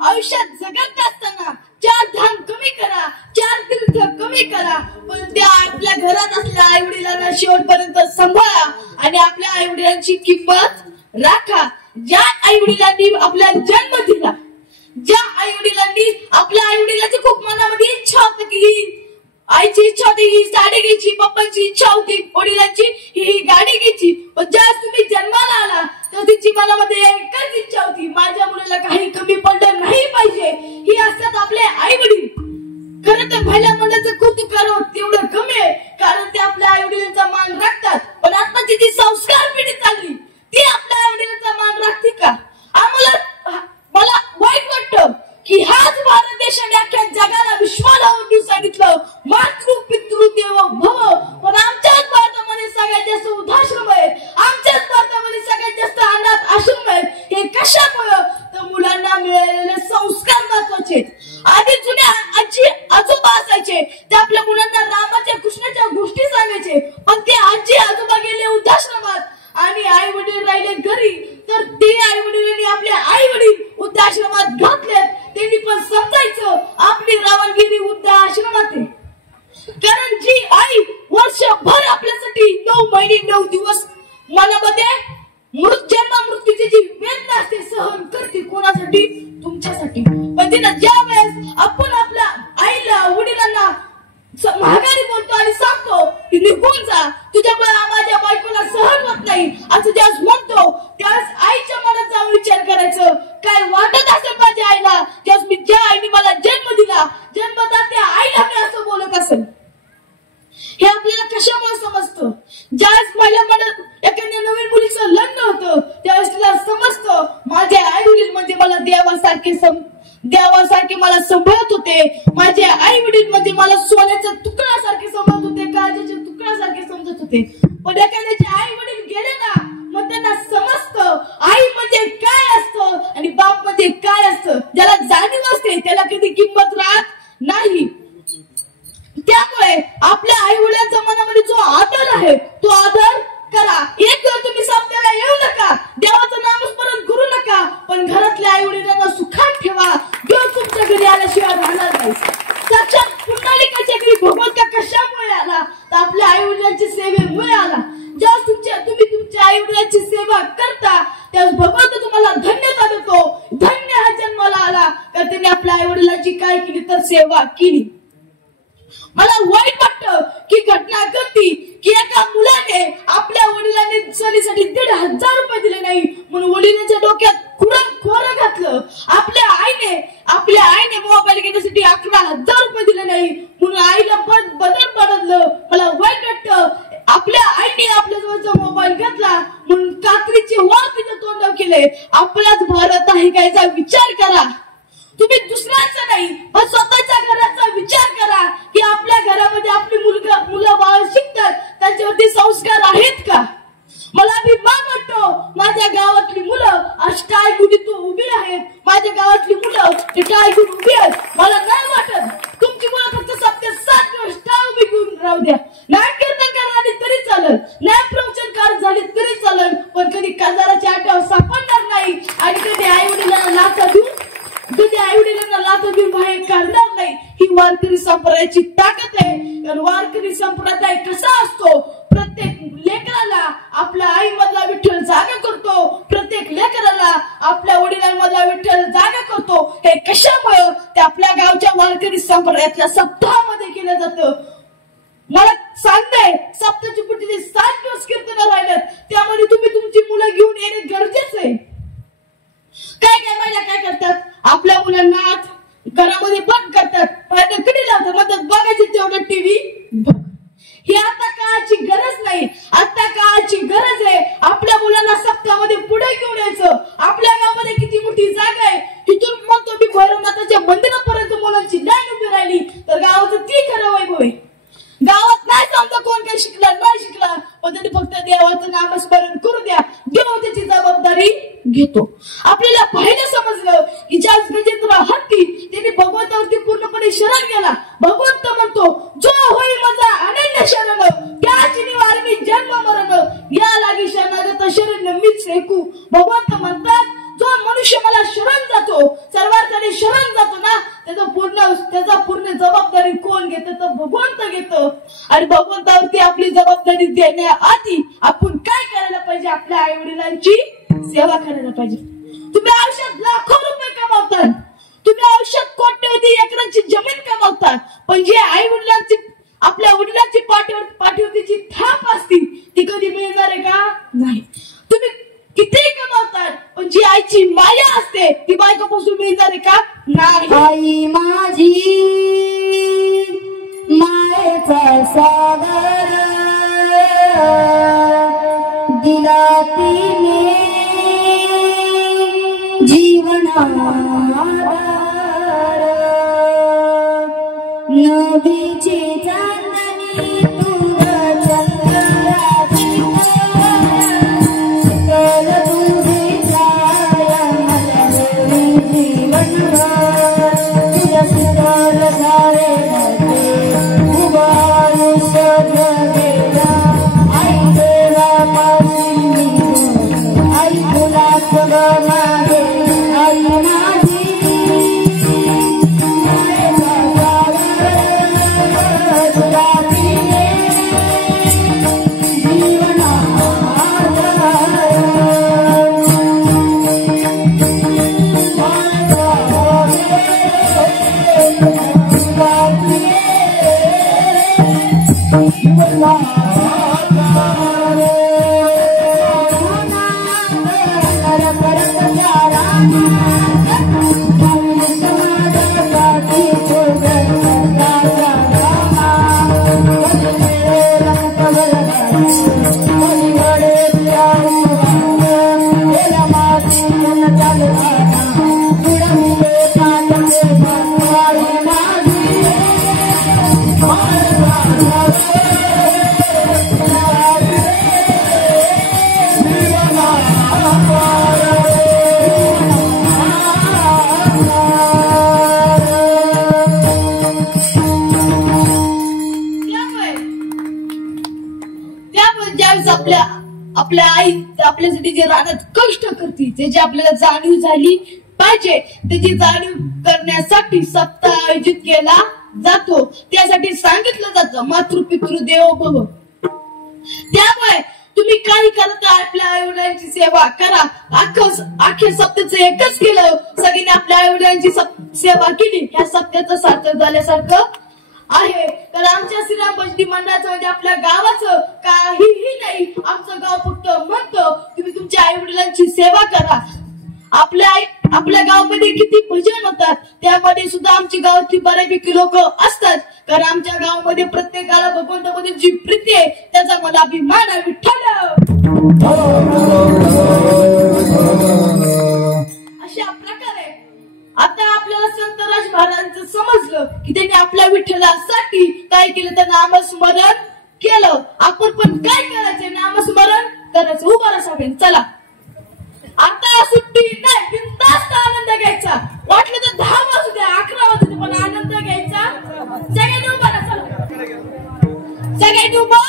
आयुष्यात जगत असताना 4 धाम कमी करा 4 तीर्थ कमी करा पण त्या आपल्या घरात असलेल्या आई वडिलांना शेवटपर्यंत सांभाळा आणि आपल्या आई वडिलांची किंमत राखा ज्या आई वडिलांनी आपला जन्म दिला ज्या आई वडिलांनी आपल्या आई वडिलांची खूप मनामध्ये इच्छा होती की आईची इच्छा होती ही साडी घ्यायची पप्पांची इच्छा होती वडिलांची ही गाडी घ्यायची पण ज्या तुम्ही जन्माला आला तर तिची मनामध्ये एकच इच्छा होती माझ्या मुलाला काही कमी पडलं नाही पाहिजे ही असतात आपले आई वडील खरं तर पहिल्या मुलाचं कौतुक करावं तेवढं कमी आहे कारण ते आपल्या आई वडिलांचा मान राखतात पण आताची जी संस्कार पिढी चालली ती आपल्या आई वडिलांचा मान राखते का आम्हाला मला वाईट वाटतं की हाच भारत देशाने अख्ख्या जगाला विश्वाला उठून सांगितलं मातृ पितृ देव भव पण आमच्याच भारतामध्ये सगळ्यात जास्त वृद्धाश्रम आहेत आमच्याच भारतामध्ये सगळ्यात जास्त अनाथ आश्रम आहेत हे कशामुळं तर मुलांना मिळालेले संस्कार महत्वाचे आधी जुन्या आजी आजोबा असायचे ते आपल्या मुलांना रामाच्या कृष्णाच्या गोष्टी सांगायचे पण ते आजी आजोबा गेले वृद्धाश्रमात आणि आई वडील राहिले घरी तर ते आई वडिलांनी आपले आई वडील वृद्धाश्रमात घातलेत त्यांनी पण समजायचं आपली रावणगिरी वृद्धाश्रमात आहे कारण जी आई वर्षभर आपल्यासाठी 9 महिने 9 दिवस मनामध्ये जन्म मृत्यूची जी वेदना असते सहन करते कोणासाठी तुमच्यासाठी पण तिनं ज्या वेळेस आपण आपल्या आईला वडिलांना महागारी बोलतो आणि सांगतो की निघून जा तुझ्यामुळे माझ्या बायकोला सहन होत नाही असं ज्यावेळेस म्हणतो त्यावेळेस आईच्या मनात जाऊन विचार करायचं काय वाटत असेल माझ्या आईला ज्यावेळेस मी ज्या आईने मला जन्म दिला जन्मदात्या आईला मी असं बोलत असेल हे आपल्याला कशामुळे समजतं ज्यावेळेस माझ्या मनात एखाद्या नवीन मुलीचं लग्न होतं त्यावेळेस तिला समजतं माझे आई वडील म्हणजे मला देवासारखे मला सांभाळत होते माझे आई वडील म्हणजे मला सोन्याच्या तुकड्यासारखे सांभाळत होते काळजाच्या तुकड्यासारखे समजत होते पण एखाद्याचे आई वडील गेले ना मग त्यांना समजतं आई म्हणजे काय असतं आणि बाप म्हणजे काय असतं ज्याला जाणीव असते त्याला कधी किंमत राहत नाही त्यामुळे आपल्या आई वडिलांच्या मनामध्ये जो आदर आहे तो आदर करा एक दिवस तुम्ही सामन्याला येऊ नका देवाचं नामस्मरण करू नका पण घरातल्या आई वडिलांना सुखात ठेवा देव तुमच्या घरी आल्याशिवाय राहणार नाही साक्षात पुंडलिकाच्या घरी भगवंत कशामुळे आला तर आपल्या आई वडिलांच्या सेवेमुळे आला ज्या तुम्ही तुमच्या आई वाटतं आपल्या आईने आपल्या जवळचा मोबाईल घेतला म्हणून कात्रीची वार तिच्या तोंडावर केले. आपलाच भारत आहे का याचा विचार करा. तुम्ही दुसऱ्यांचा नाही पण स्वतःच्या घराचा विचार करा की आपल्या घरामध्ये आपली मुलं बाळ शिकतात त्यांच्यावरती संस्कार आहेत का. मला अभिमान वाटतो माझ्या गावातली मुलं आज टाय गुढीतून उभी आहेत. माझ्या गावातली मुलं टाय गुढी उभी आहेत. मला नाही वाटत तुमची मुलं फक्त 7 दिवस टाय उभी घेऊन राहू द्या. नाम कीर्तनकार झाली तरी चालेल, नाम प्रवचनकार झाली तरी चालेल, पण कधी काजाराच्या आट्यावर सापडणार नाही आणि कधी आई वडिलांना लाथा देऊन बाहेर काढणार नाही. ही वारकरी संप्रदायाची ताकद आहे. कारण वारकरी संप्रदाय कसा असतो, प्रत्येक लेकराला आपल्या आई मधला विठ्ठल जागा करतो, प्रत्येक लेकराला आपल्या वडिलांमधला विठ्ठल जागा करतो. हे कशामुळे ते आपल्या गावच्या वारकरी संप्रदायातल्या सप्ताहामध्ये केलं जातं. मला सांगताय सप्ताहाची पुढचे 7 दिवस कीर्तन राहिलेत त्यामध्ये तुम्ही तुमची मुलं घेऊन येणे गरजेचं आहे. काय महिला काय करतात, आपल्या मुलांना घरामध्ये बंद करतात, कधी लावतात म्हणतात बघायची तेवढं टीव्ही बघ. ही आता काळाची गरज नाही. आता काळाची गरज आहे आपल्या मुलांना सप्ताहामध्ये पुढे घेऊन यायचं. आपल्या गावामध्ये किती मोठी जागा आहे, तिथून म्हणतो मी भैरवनाथाच्या मंदिरापर्यंत मुलांची लाईन उभी राहिली तर गावाचं ती खरं वैभव आहे. गावात नाही समजा कोण काही शिकला नाही शिकला पण त्यांनी फक्त देवाचं नामस्मरण करू द्या, देव त्याची जबाबदारी घेतो. आपल्याला पाहिलं समजलं की ज्या गजेंद्र हत्ती त्यांनी भगवंतावरती पूर्णपणे शरण गेला. भगवंत म्हणतो जो होई माझा अनन्य शरण त्याची निवार मी जन्म मरण या लागी शरणागत शरण मीच ऐकू. भगवंत म्हणतात जो मनुष्य मला शरण जातो, सर्वांकडे शरण जातो ना त्याचा पूर्ण जबाबदारी कोण घेतं तर भगवंत घेतं. आणि भगवंतावरती आपली जबाबदारी देण्याआधी आपण काय करायला पाहिजे, आपल्या आई वडिलांची सेवा करायला पाहिजे. तुम्ही आयुष्यात लाखो रुपये कमावतात, तुम्ही आयुष्यात कोट्यवधी एकरांची जमीन कमावतात, पण जे आई वडिलांची आपल्या वडिलांची पाठीवरती जी थाप असती ती कधी मिळणार आहे का, नाही. तुम्ही किती कमावतात पण जी आईची माया असते ती बायकोपासून मिळणार आहे का, नाही. आई माझी मायेचा सागर दिला तिने जीवनाधार नदीची चांदणी तुझ्या चंद्राची आपल्या आई आपल्यासाठी जे रानात कष्ट करते त्याची आपल्याला जाणीव झाली पाहिजे. त्याची जाणीव करण्यासाठी सप्ताह आयोजित केला जातो. त्यासाठी सांगितलं जातं मातृपितृ देवो भव. त्यामुळे तुम्ही काही करता आपल्या आई वडिलांची सेवा करा. अख्ख्या सप्त्याचं एकच केलं, सगळ्यांनी आपल्या आई वडिलांची सेवा केली, ह्या सप्त्याचं सार्थक झाल्यासारखं आहे. तर आमच्या श्रीराम भजनी मंडळाचं म्हणजे आपल्या गावाचं काहीही नाही. आमचं गाव फक्त म्हणतं तुम्ही तुमच्या आई वडिलांची सेवा करा. आपल्या गावामध्ये किती भजन होतात त्यामध्ये सुद्धा आमची गावातली बऱ्यापैकी लोक असतात. कारण आमच्या गावामध्ये प्रत्येकाला भगवंतामध्ये जी प्रीती आहे त्याचा मला अभिमान आहे विठ्ठल. अशा प्रकारे आता आपल्याला संत राज महाराजांचं समजलं की त्यांनी आपल्या विठ्ठलासाठी काय केलं, तर नामस्मरण केलं. आपण पण काय करायचंय, नामस्मरण करायचं. उभा राहा साहेब, चला आता सुट्टी नाही, बिनधास्त आनंद घ्यायचा. वाटलं तर 10 वाजू द्या, 11 वाजू द्या, पण आनंद घ्यायचा. सगळ्यांनी उभा राहा, चला सगळ्यांनी उभा.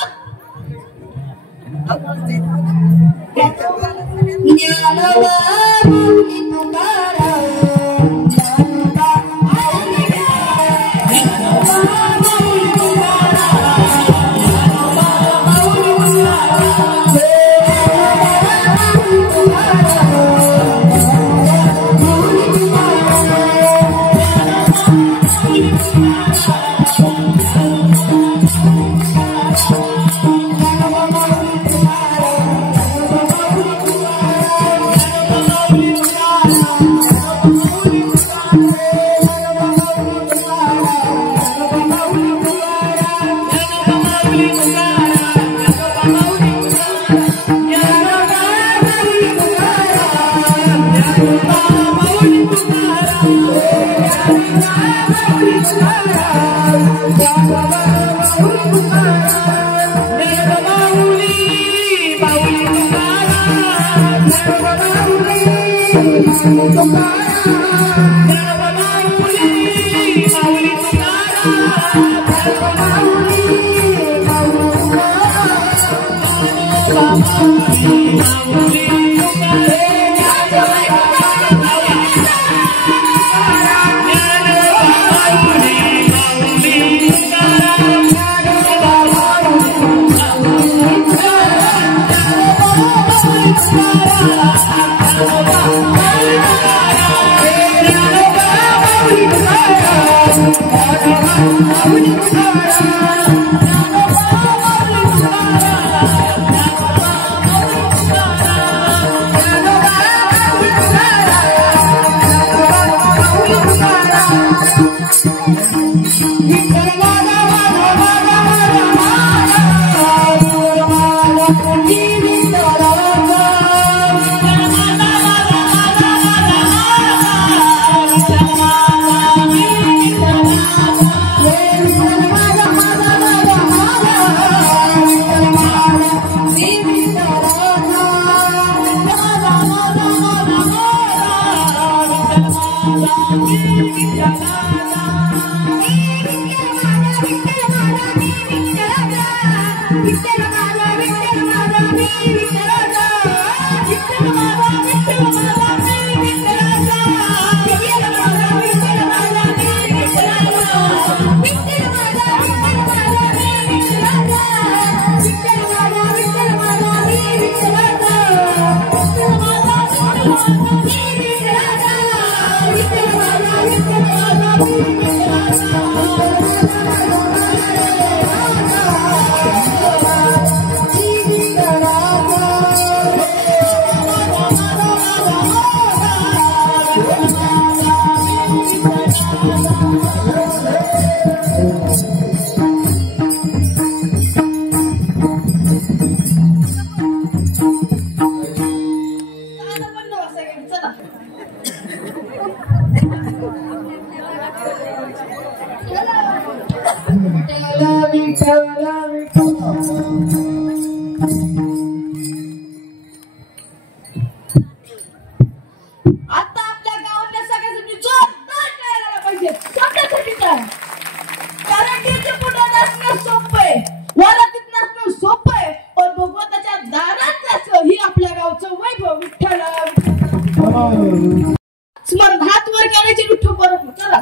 हात वर करायची विठ्ठल परत चला.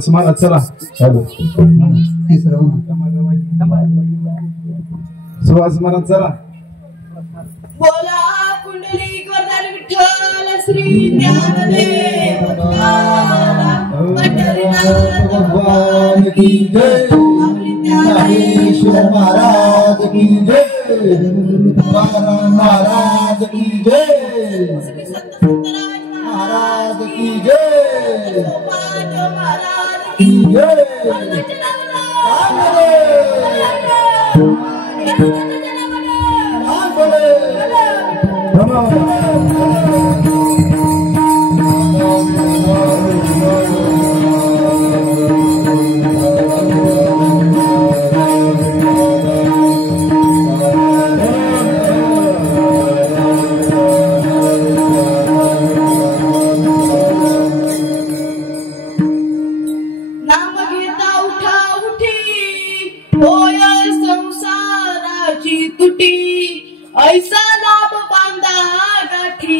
समाज चला सुहास मला चला बोला कुंडली गोरधार विठ्ठल श्री ज्ञानदेव पंढरीनाथ भगवान की जय ज्ञानेश्वर महाराज की जय तुकाराम महाराज की जय श्री संत सुंदराज महाराज की जय महाराज की जय ऐसा लाभ बांधा गाठी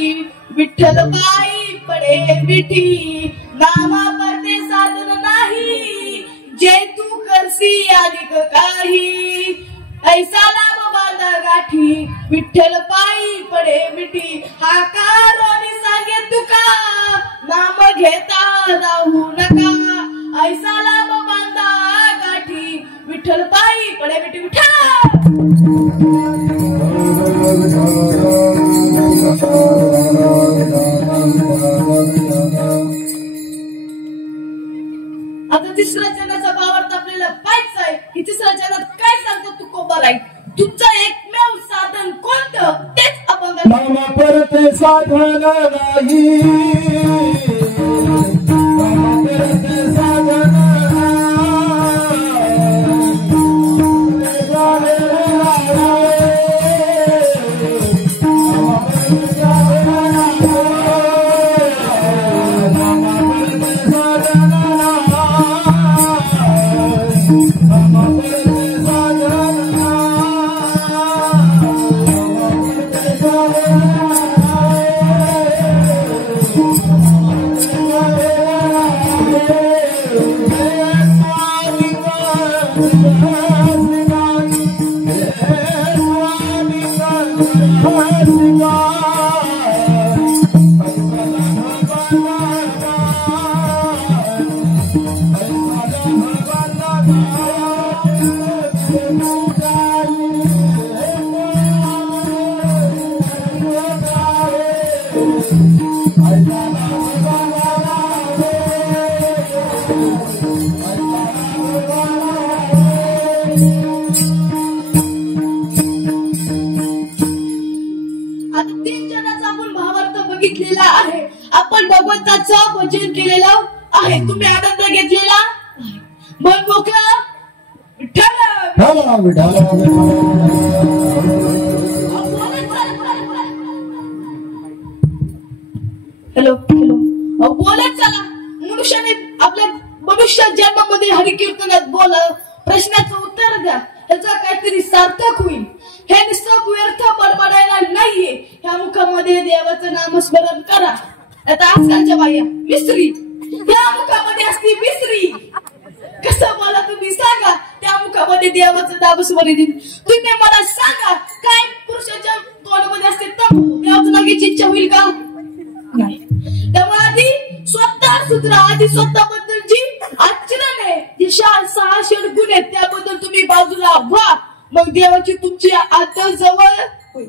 विठ्ठल बाई पडे विठी नामा परते साधन नाही जे तू करसी अधिक काही ऐसा लाभ बांधा गाठी विठ्ठल बाई पडे विठी हा कारोनी सांगे तुका नाम घेता राहू नका ऐसा लाभ बांधा गाठी विठ्ठल बाई पडे विठी विठ्ठल आता तिसऱ्या चरणाचा भावार्थ आपल्याला पाहायचा आहे की तिसऱ्या चरणात काय सांगतो तू कोबाराई तुमचं एकमेव साधन कोणतं तेच अभंग नामा परते साधन नाही नामा परते साधन बघितलेला आहे आपण भगवंताचं भजन केलेलं आहे तुम्ही आनंद घेतलेला मन मोकळं हॅलो बोलत चला. मनुष्याने आपल्या मनुष्य जन्मामध्ये हरिकीर्तनात बोला, प्रश्नाचं उत्तर द्या, ह्याचा काहीतरी सार्थक होईल. हे निसर्ग व्यर्थ बडबडायला नाहीये. ह्या मुखामध्ये देवाचं नामस्मरण करा. आता आजकालच्या बाया विसरी, ह्या मुखामध्ये असते विसरी. कसं मला तुम्ही सांगा, त्या मुखामध्ये देवाचं नामस्मरण. तुम्ही मला सांगा, काय पुरुषाच्या तोंडामध्ये असते तंबू, देवाचं नावाची इच्छा होईल का? नाही. त्यामुळे आधी स्वतः सुधरा, आधी स्वतःबद्दलची आचरण आहे, जे 6 गुण आहेत त्याबद्दल तुम्ही बाजूला व्हा, मग देवाची तुमची आता जवळ होईल.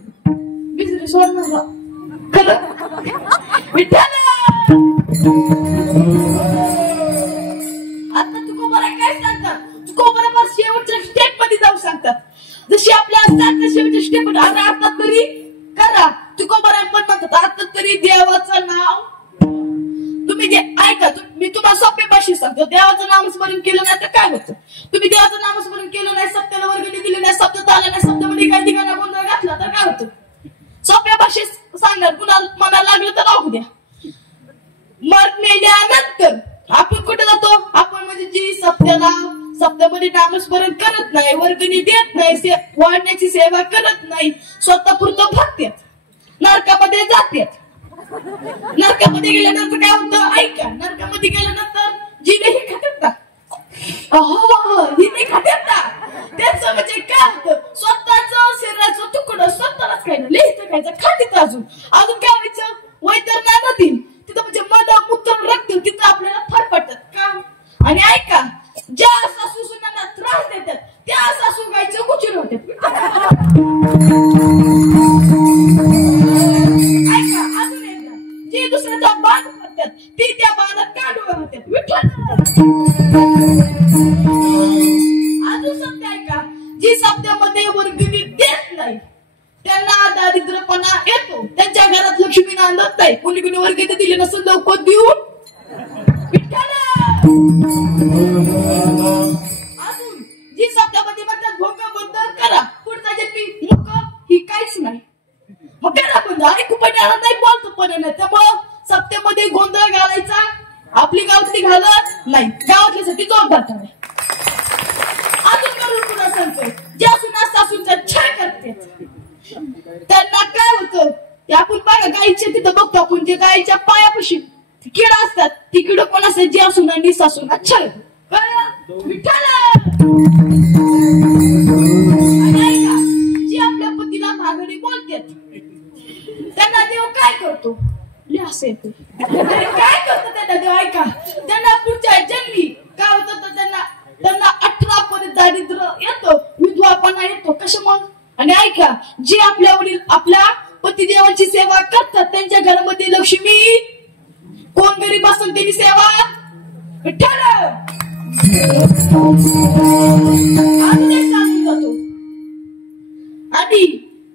विसरू सोडणार खरं विठ्ठल. आता तुकोबारा काय सांगतात, तुकोबारा शेवटच्या स्टेप मध्ये जाऊ सांगतात. जशी आपल्या असतात शेवटच्या स्टेप आता आता तरी करा. तुकोबारा पण म्हणतात आता तरी देवाचं नाव तुम्ही जे ऐका. मी तुम्हाला सोप्या भाषेत सांगतो, देवाचं नामस्मरण केलं नाही तर काय होतं. तुम्ही देवाचं नामस्मरण केलं नाही, सत्याला वर्गणी दिली नाही, शब्द आला नाही, शब्दामध्ये काही ठिकाणी गोंधळ घातला तर काय होतं. सोप्या भाषेत सांगणार, कुणाला मनाला लागलं तर राहू द्या. मरण्यानंतर आपण कुठे जातो, आपण म्हणजे जी सप्त्यामध्ये नामस्मरण करत नाही, वर्गणी देत नाही, वाढण्याची सेवा करत नाही, स्वतःपुरतं भक्त्यात नरकामध्ये जातात. नरकामध्ये गेल्यानंतर काय होतं ऐका, नरकामध्ये गेल्यानंतर जिने हे खातात ना, हिने खातात ना, त्यांचं म्हणजे काय होतं, स्वतःच शरीराचं तुकडं स्वतःलाच खायचं, लिहितं खायचं, खातीत अजून काय व्हायचं, वैतरणा नदील तिथं म्हणजे मध मूत्र रक्त तिथं आपल्याला फरफटतात का. आणि ऐका, ज्या सासू सुनांना त्रास देतात त्या सासू गायचं गुचिर होतात. ऐका अजून एकदा, जे दुसऱ्याचा बाण करतात ती त्या बाणात काढून होतात. विठ्ठल. अजून सत्य ऐका, जी सत्यामध्ये वर्गणी देत नाही त्यांना दारिद्र्यपणा येतो, त्यांच्या घरात लक्ष्मी नांदत नाही. कोणी वर्गणी दिली नसेल लवकर देऊन विठ्ठल. अजून जी सत्यामध्ये म्हणतात भोग बंद करा, पुढचा जन्मी मुख ही काहीच नाही, मग करा बंद. ऐकू पण येणार नाही, बोलतो पण नाही. त्यामुळं सत्यामध्ये गोंधळ घालायचा आपली गावातली घालत नाही, गावातल्यासाठी जोरदार नाही. अजून करून पुन्हा सांगतो, ज्या सुना सासूंचा छळ करते त्यांना काय होतं ते आपण बघा, गायीच्या तिथं बघतो आपण, जे गायीच्या पायापाशी किड असतात ती किड कोण असते, ज्या सुनांनी सासूंना छळ. विठ्ठल. जी आपल्या पतीला भागडी बोलतात त्यांना देव काय करतो, असं येतो काय करतो त्यांना देव. ऐका, त्यांना पुढच्या जन्मी काय होतं तर त्यांना 18 पर्यंत दारिद्र्य येतं, विधवापणा येतो. कसं मग. आणि ऐका, जे आपल्या वडील आपल्या पतिदेवांची सेवा करतात त्यांच्या घरामध्ये लक्ष्मी, कोण गरीब असेल त्यांनी सेवा. विठ्ठल. अजून एक सांगून जातो, आणि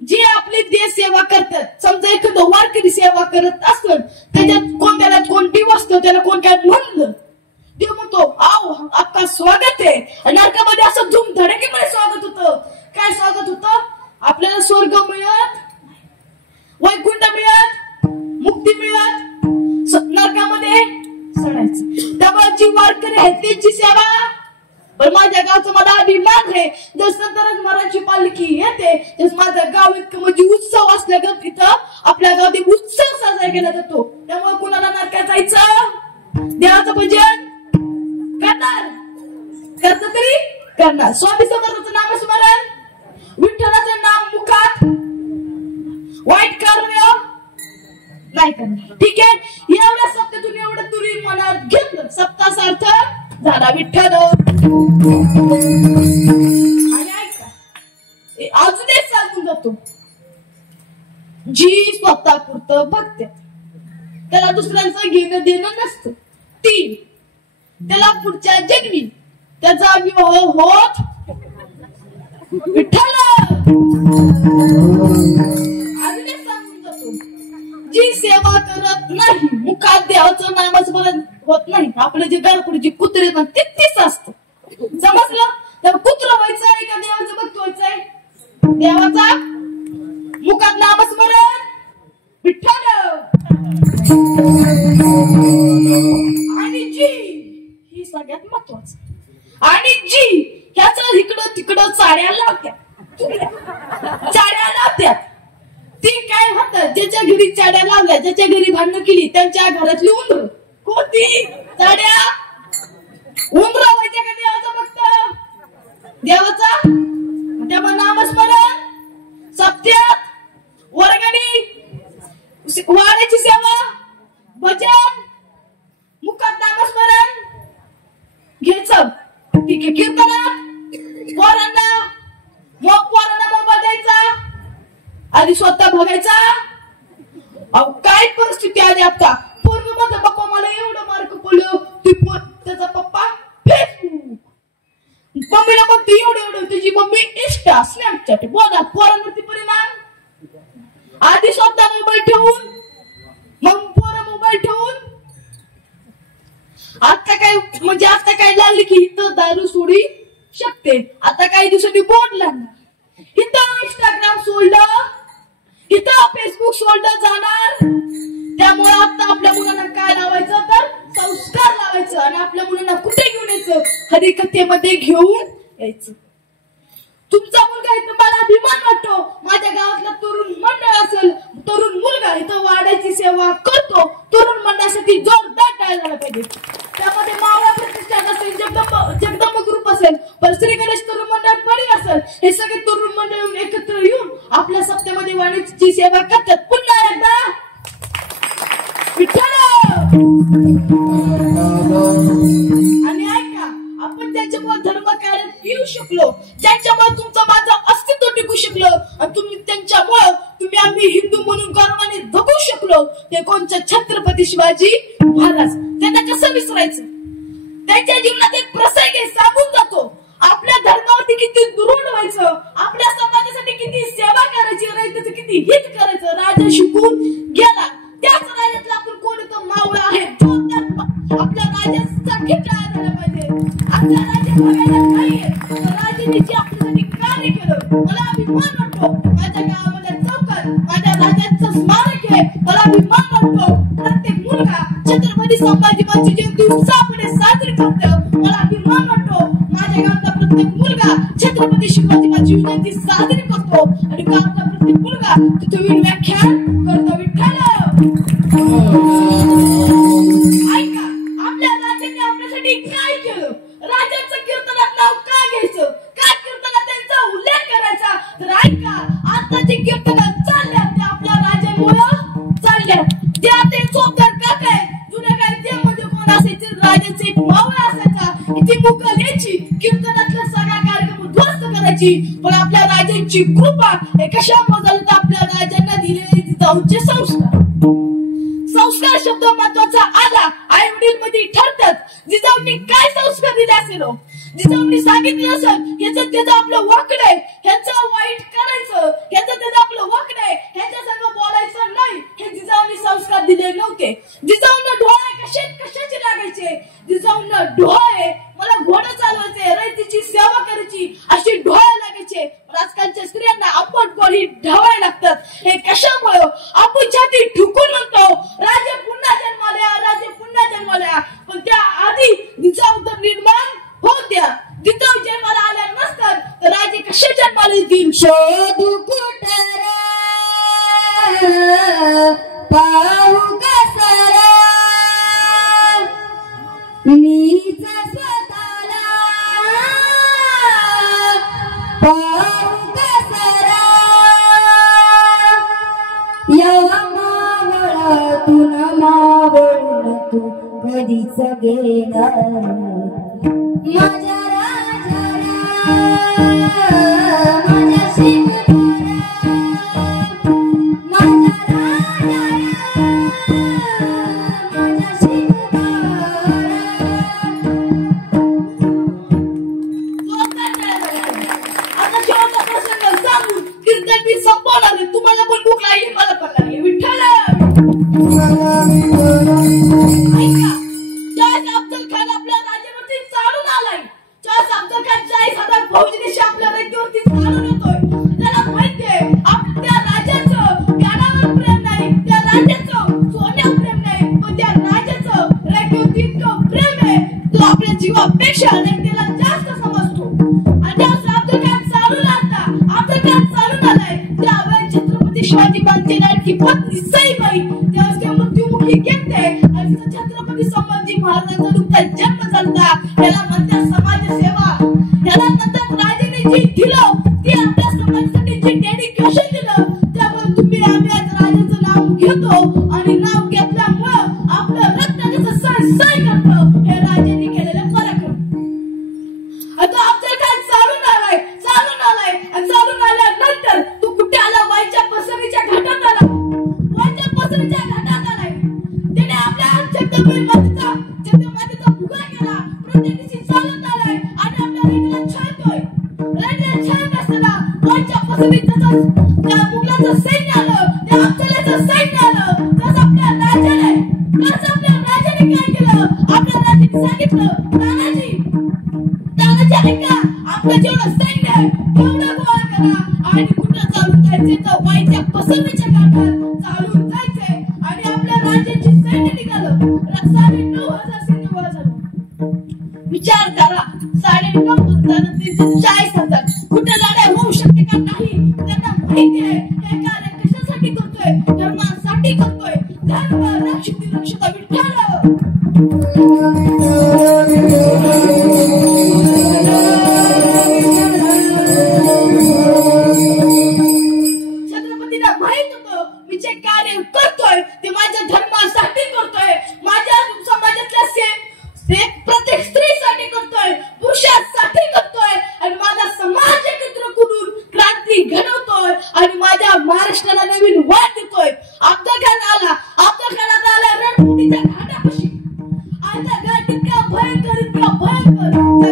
जे आपली देश सेवा करतात, समजा एखादं वारकरी सेवा करत असेल त्याच्यात कोण त्याला कोणती वस्तू त्याला कोण काय म्हणलं, देव म्हणतो आओ आपका स्वागत आहे. आणि नरकामध्ये असं धूमधडकीमध्ये स्वागत होतं. काय स्वागत होतं, आपल्याला स्वर्ग मिळत, वैकुंठ मिळत, मुक्ती मिळत, नरकामध्ये सडायचं. त्यामुळे जी वारकरी आहे त्यांची सेवा. पण माझ्या गावचं मला अभिमान आहे, जसं तरच मराठी पालखी येते तस माझं गाव इतकं म्हणजे उत्सव असल्या तिथं आपल्या गावात उत्सव साजरा केला जातो. त्यामुळे कुणाला नरकात जायचं, देवाचं भजन करणार तरी करणार. स्वामी समर्थाचं नामस्मरण, विठ्ठलाचं नाम मुखात, वाईट कार्य नाही करणार. ठीक आहे, एवढ्या सप्त्यातून एवढं तुरी मनात घेतलं, सप्ताहाचा अर्थ झाला विठ्ठल. आणि ऐका, अजून एक सांगून जातो, जी स्वतःपुरतं बघते त्याला दुसऱ्यांचं घेणं देणं नसतं, ती त्याला पुढच्या जन्मी त्याचा विवाह होत विठ्ठल. अजून एक सांगून जातो, जी सेवा करत नाही, मुखात देवाचं नामस्मरण होत नाही, आपले जे घरपुढे कुत्रे ना तेच असतं. समजलं, तर कुत्र व्हायचंय का देवाचं भक्त व्हायचंय, देवाचा मुखात नामस्मरण विठ्ठल. आणि जी ही सगळ्यात महत्वाचं, आणि जी ह्याचं इकडं तिकडं चाड्या लावत्यात ती काय होतं, ज्याच्या घरी चाड्या लावल्या, ज्याच्या घरी भांडणं केली, त्यांच्या घरातली उंदर कोणती चाड्या उमरावायच्या का देवाचा फक्त देवाचा, तेव्हा नामस्मरण, सप्त्यात, वर्गणी, वाड्याची सेवा, भजन, मुखात नामस्मरण घ्यायचं, ठीक आहे, कीर्तनात पोरांना मोबाईल द्यायचा, आधी स्वतः बघायचा. अहो काय परिस्थिती आली आता, पोरग माझा पप्पा मला एवढं मार्क पडलं, त्याचा पप्पा फेसबुक, मम्मीला म्हणते एवढं तुझी मम्मी इंस्टा स्नॅपचॅट, बघा पोरांवरती परिणाम. आधी स्वतः मोबाईल ठेवून मग पोरं मोबाईल ठेवून. आता काय लागली की इथं दारू सोडी शकते, आता काही दिवसांनी बोर्ड लागणार, इथं इंस्टाग्राम सोडलं, इथं फेसबुक सोडलं जाणार. त्यामुळे आता आपल्या मुलांना काय लावायचं तर संस्कार लावायचं, आणि आपल्या मुलांना कुठे घेऊन यायचं, हरिकथेमध्ये घेऊन यायचं. तुमचा मुलगा इथं मला अभिमान वाटतो, माझ्या गावातला तरुण मंडळ असेल, तरुण मुलगा इथं वाड्याची सेवा करतो, तरुण मंडळासाठी जोरदार टाळ्या झाला पाहिजे. त्यामध्ये मावळा प्रतिष्ठान असेल, जगदंब ग्रुप असेल, श्री गणेश तरुण मंडळ बळी असेल, हे सगळे तरुण मंडळ येऊन एकत्र येऊन आपल्या सप्त्यामध्ये वाणीची सेवा करतात. पुन्हा एकदा विठ्ठल. आणि ऐका, आपण त्याच्यामुळे धर्म काढत येऊ शकलो, ज्यांच्यामुळे तुमचं माझं अस्तित्व टिकू शकलं, आणि तुम्ही आम्ही हिंदू म्हणून गर्वाने जगू शकलो, ते कोणच्या छत्रपती शिवाजी महाराज. त्यांना कसं विसरायचं, त्यांच्या जीवनात एक प्रसंग सांगून जातो, आपल्या धर्मावरती किती दृढ व्हायचं, आपल्या समाजासाठी किती सेवा करायची, रयतेचं किती हित करायचं. राजा शिकून गेला, त्याच राजातला आपण कोण तो मावळा आहे, आपल्या राजासाठी काय झालं पाहिजे, आपल्या राजा बघायला नाहीये, राजाने जे आपल्यासाठी कार्य केलं, मला अभिमान वाटतो. माझ्या गावामध्ये चौकात माझ्या राजाचं स्मारक आहे, मला अभिमान वाटतो. प्रत्येक मुलगा छत्रपती संभाजी महाराजांची जयंती उत्साहाने साजरी करतो, मला अभिमान वाटतो. माझ्या गावातला प्रत्येक मुलगा छत्रपती शिवाजी महाराजांची जयंती साजरी करतो, आणि गावातला प्रत्येक मुलगा तिथे व्याख्यान करतो. विठ्ठल. ऐका, आपल्या राजांनी आपल्यासाठी काय केलं, राजांचं कीर्तनात नाव का घ्यायचं, का कीर्तनात त्यांचा उल्लेख करायचा. तर ऐका, आता जे कीर्तनात चालल्यात ते आपल्या राजांमुळे चालल्यात. ते आता चोपदार काका आहे, जुन्या काळात ते मध्ये कोण असायचे, राजांचे एक मावळा असायचा, ती मुकल यायची, कीर्तनातला सगळा कार्यक्रम उद्ध्वस्त करायची. पण आपल्या राजांची कृपा हे कशा मोजाल तर आपल्या राजांना दिलेले जिजाऊचे संस्कार. संस्कार शब्द महत्वाचा आला, आई वडील मध्ये ठरतात. जिजाऊंनी काय संस्कार दिले असेल, जिजाऊंनी सांगितलं असेल, ह्याचं त्याचं आपलं वाकड आहे, ह्याचं वाईट करायचं, ह्याचं त्याचं आपलं वाकड आहे, ह्याच्या संग बोलायचं नाही, हे जिजाऊंनी संस्कार दिले नव्हते. जिजाऊंना डोळे कशाचे लागायचे, जिजाऊंना डोळे मला घोडं चालवायचे, रयतेची सेवा करायची अशी डोळे लागायचे. आजकालच्या स्त्रियांना आपण कोणी ढवाय लागतात, हे कशामुळे आपण छाती ठुकून म्हणतो राजे पुन्हा जन्माल्या, राजे पुन्हा जन्माल्या. पण त्या आधी जिजाऊ तर निर्माण होत्या, जिजाऊ जन्माला आल्या नसतात तर राजे कशा जन्माला येतील. शोधू कुठरा पाहू कसरा मीच स्वतःला पाहू कसरा या मावळतून तू कधीच गेला माझ्या राजाला माझ्या शिवराला माझ्या राजाला माझ्या शिवराला. आता शेवटचा प्रसंग सांगून कीर्तन मी संपवणार आहे. तुम्हाला पण भूक लागली, मला पण लागली. विठ्ठल. ऐका, ज्यावेळेस अफजल खान आपल्या राज्यावरती चालून आलाय, ज्यावेळेस अफजल खान 40,000 फौजनीशी आपल्या राज्यावरती चालून येतोय, त्याला पेक्षा त्याला जास्त समजतो. आणि त्यावेळेस अब्दुल खान चालून आलाय त्यावेळेस छत्रपती शिवाजी महाराजांची लाडकी पत्नी सईबाई त्यावेळेस ते मृत्युमुखी गेलते आणि छत्रपती संभाजी महाराजांचा नुकताच जन्म झाला. याला म्हणतात समाजसेवा. याला म्हणतात राजाने जे दिलं ते आपल्या समाजासाठी जे डेडिकेशन दिलं त्यामुळे तुम्ही आम्ही आज राजाचं नाव घेतो आणि नाव घेतल्यामुळं आपलं रक्त कसं सळसळ करतं हे राजाने केलेलं पराक्रम. आता अब्दुल खान चालून आलाय आणि चालून आल्यानंतर तू कुठे आला? वाईच्या पसरणीच्या घाटात आला. त्याने आपल्या छत्रपतीचा भुगा केला. प्रत्येक दिवशी चालत आलाय आणि आपल्या रेल्वेला छळतोय. रेल्वेला छळत असताना वाईच्या पसरणीत त्या मुघलाचं सैन्य आलं, त्या अफजलाचं सैन्य आलं. तसं आपल्या राजाने काय केलं? आपल्या राजाने सांगितलं तानाजी ऐका, आपलं जेवढं सैन्य आहे तेवढं गोळा करा आणि कुठं चालून जायचंय तर वाईच्या पसरणीच्या घाटात चालून जायचंय. आणि आपल्या राज्याची सैन्य निघालं. 9,500 सैन्य गोळा झालं. विचार करा 9,500 40,000 कुठे लढाई होऊ शकते का? नाही. त्यांना माहिती आहे हे कार्य कशासाठी करतोय? धर्मासाठी करतोय. धर्म रक्षिता विठ्ठल. छत्रपतीला माहित होतं मी जे कार्य करतोय ते माझ्या धर्मासाठी करतोय, माझ्या समाजातल्या प्रत्येक स्त्रीसाठी करतोय, पुरुषांसाठी करतोय आणि माझा समाज एकत्र करून क्रांती घडवतोय आणि माझ्या महाराष्ट्राला नवीन वाट देतोय. अब्दुल खान आला रणकुटीच्या घाटापाशी. आता घाट इतका भयंकर त्या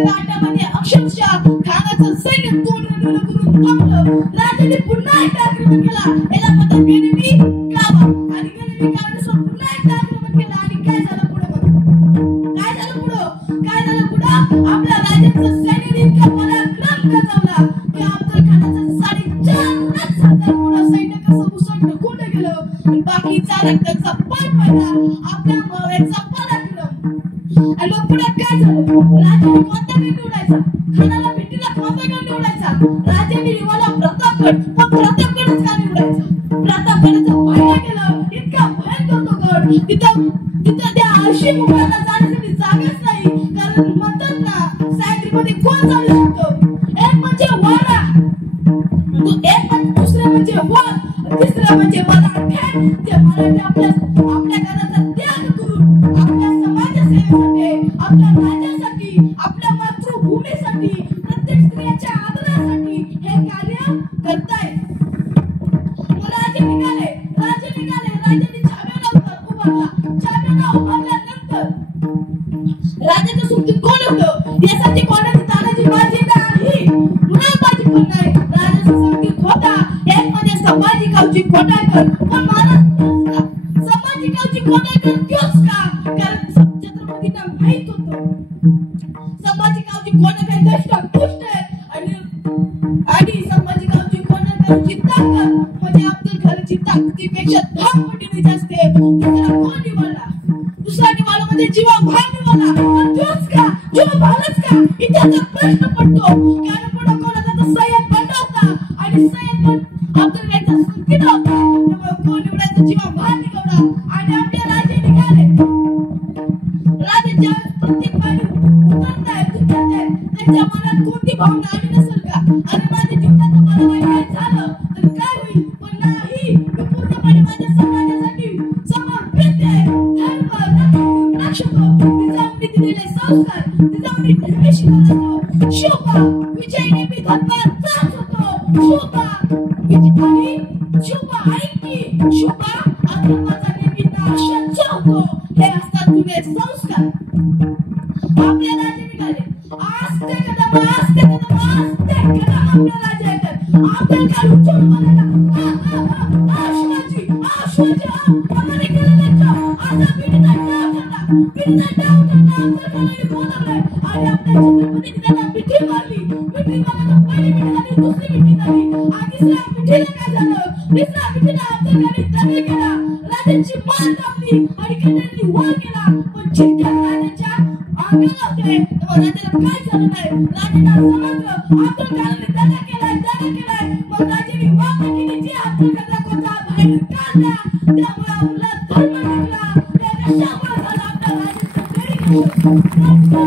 घाटामध्ये अक्षरशः खानाचं सैन्य तोंड करून थांबलं. राजाने पुन्हा एकदा आक्रमण केला. याला म्हणतात गनिमी कावा. आणि गनिमी कावानुसार पुन्हा एकदा आक्रमण केलं. आणि काय झालं पुढे? आपल्या राजाचं सैन्य इतका पराक्रम गाजवला की अब्दुल खानाचं 4,500 पुढं सैन्य कसं उसळलं कुठे गेलं आणि बाकीचा रक्ताचा पाय पडला. आपल्या मावळ्याचा पराक्रम. आणि मग पुढे काय झालं? राजाने कोणता गड निवडायचा? खानाला भेटीला कोणता गड निवडायचा? राजाने निवडला प्रतापगड. पण प्रतापगडच का निवडायचा? प्रतापगडाचं पाहिलं गेलं इतका भयंकर तो गड. तिथं त्या आळशी मुघलांना जाण्यासाठी जागाच नाही. कारण म्हणतात ना सायकलीमध्ये कोण जाऊ शकतो? एक म्हणजे वारा, दुसरं म्हणजे वर, तिसरं म्हणजे मराठे. ते मराठे आपल्या घराचा त्याग करून आपल्या समाजसेवेसाठी, आपल्या राज्यासाठी, आपल्या मातृभूमीसाठी, प्रत्येक स्त्रियांच्या आदरासाठी हे कार्य करतायत. राजे निघाले. राजाने चाव्याला उभारल्यानंतर राजाचं सुखदुःख कोण होतं? यासाठी कोणाची तानाजी माझी नाही, मुलाबाजी पण नाही. राजाचा सुखदुःख होता एक म्हणजे संभाजी गावची खोटाकर. पण महाराज संभाजी गावची खोटाकर तोच का? कारण छत्रपतींना माहित होतं संभाजी गावची खोटाकर दष्टपुष्ट आहे आणि संभाजी गावची खोटाकरची ताकद म्हणजे अब्दुल खानाची ताकदीपेक्षा 10 पटीने जास्त आहे. त्याला कोण निवडला? दुसरा निवडला म्हणजे जीवा भाई निवडला. पण तोच का? जीवा भालच का? इतिहासात प्रश्न पडतो. कारण पुढे कोणाचा तर सय्यद बंडा होता आणि सय्यद पण अब्दुल खानचा संकीट होता. त्यामुळे कोण निवडायचा? जीवा भाई निवडला. आणि आपल्या राजे निघाले. राजे ज्यावेळेस प्रत्येक पाणी उतरताय त्यांच्या मनात कोणती भावना आली नसेल का? आणि माझ्या जीवनाचं मला वाईट झालं तर काय होईल? पण नाही, मी पूर्णपणे माझ्या समाजासाठी समर्पित आहे. धर्म रक्षतो. तिजावणी दिलेले संस्कार, तिजावणी धर्म शिकवतो. शोभा विजयने मी धर्मात जात होतो. शोभा ऐकी, शोभा अधर्माचा नेहमी नाश होतो. हे असतात तुझे संस्कार. आपल्या राजे निघाले. आस्ते कदम आपल्या राजा येतात. अब्दुल खान उठून म्हणाला शिवाजी आम्हाला केलं त्यांचं आता पिढीचा डाव ठरला. अब्दुल खानाने बोलावलंय आणि आपल्या छत्रपतीने त्यांना पिठी मारली. पिठी मारल्यानंतर पहिली पिठी झाली, दुसरी पिठी झाली आणि तिसऱ्या पिठीला काय झालं? तिसऱ्या पिठीला अब्दुल खानाने दंड केला. राजांची मान कापली आणि कन्यांनी वर केला. पण चिंता राजाच्या अंगाला होते तेव्हा राजाला काय झालं नाही. राजाला समजलं अब्दुल खानाने दगा केलाय. मग राजाने वाघिणीने जी अब्दुल खानाचा बाहेर काढला त्यामुळे आपला धर्म निघाला. त्यामुळे झाला आपल्या राजाचं गडी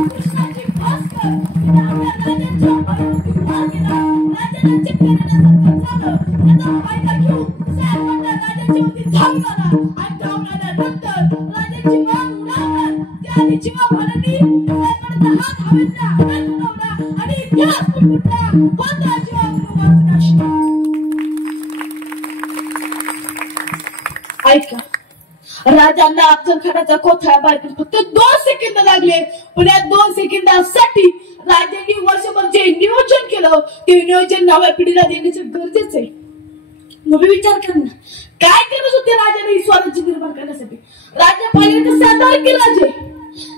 कृष्णाची भास्कर आपल्या राजाच्या परिस्थिती वार केला. राजाला चित्तवण्यासारखं झालं. त्याचा फायदा घेऊन साहेबांना राजाची होती धावून आला आणि धावून आल्यानंतर राजाची मान उडावणार त्याने जीवाभावाने साहेबांचा हात हवेत उडवला आणि इतिहास पुटपुटला. कोणता जीवाभाव वाचला. ऐका राजांना अफजल खानाचा कोथळा बाहेर फक्त 2 सेकंद लागले. पण या 2 सेकंदासाठी राजांनी वर्षभर जे नियोजन केलं ते नियोजन नव्या पिढीला देण्याचं गरजेचं आहे. मग विचार कर ना काय करत होते राजाने स्वराज्य निर्माण करण्यासाठी. राजा पाहिजे तर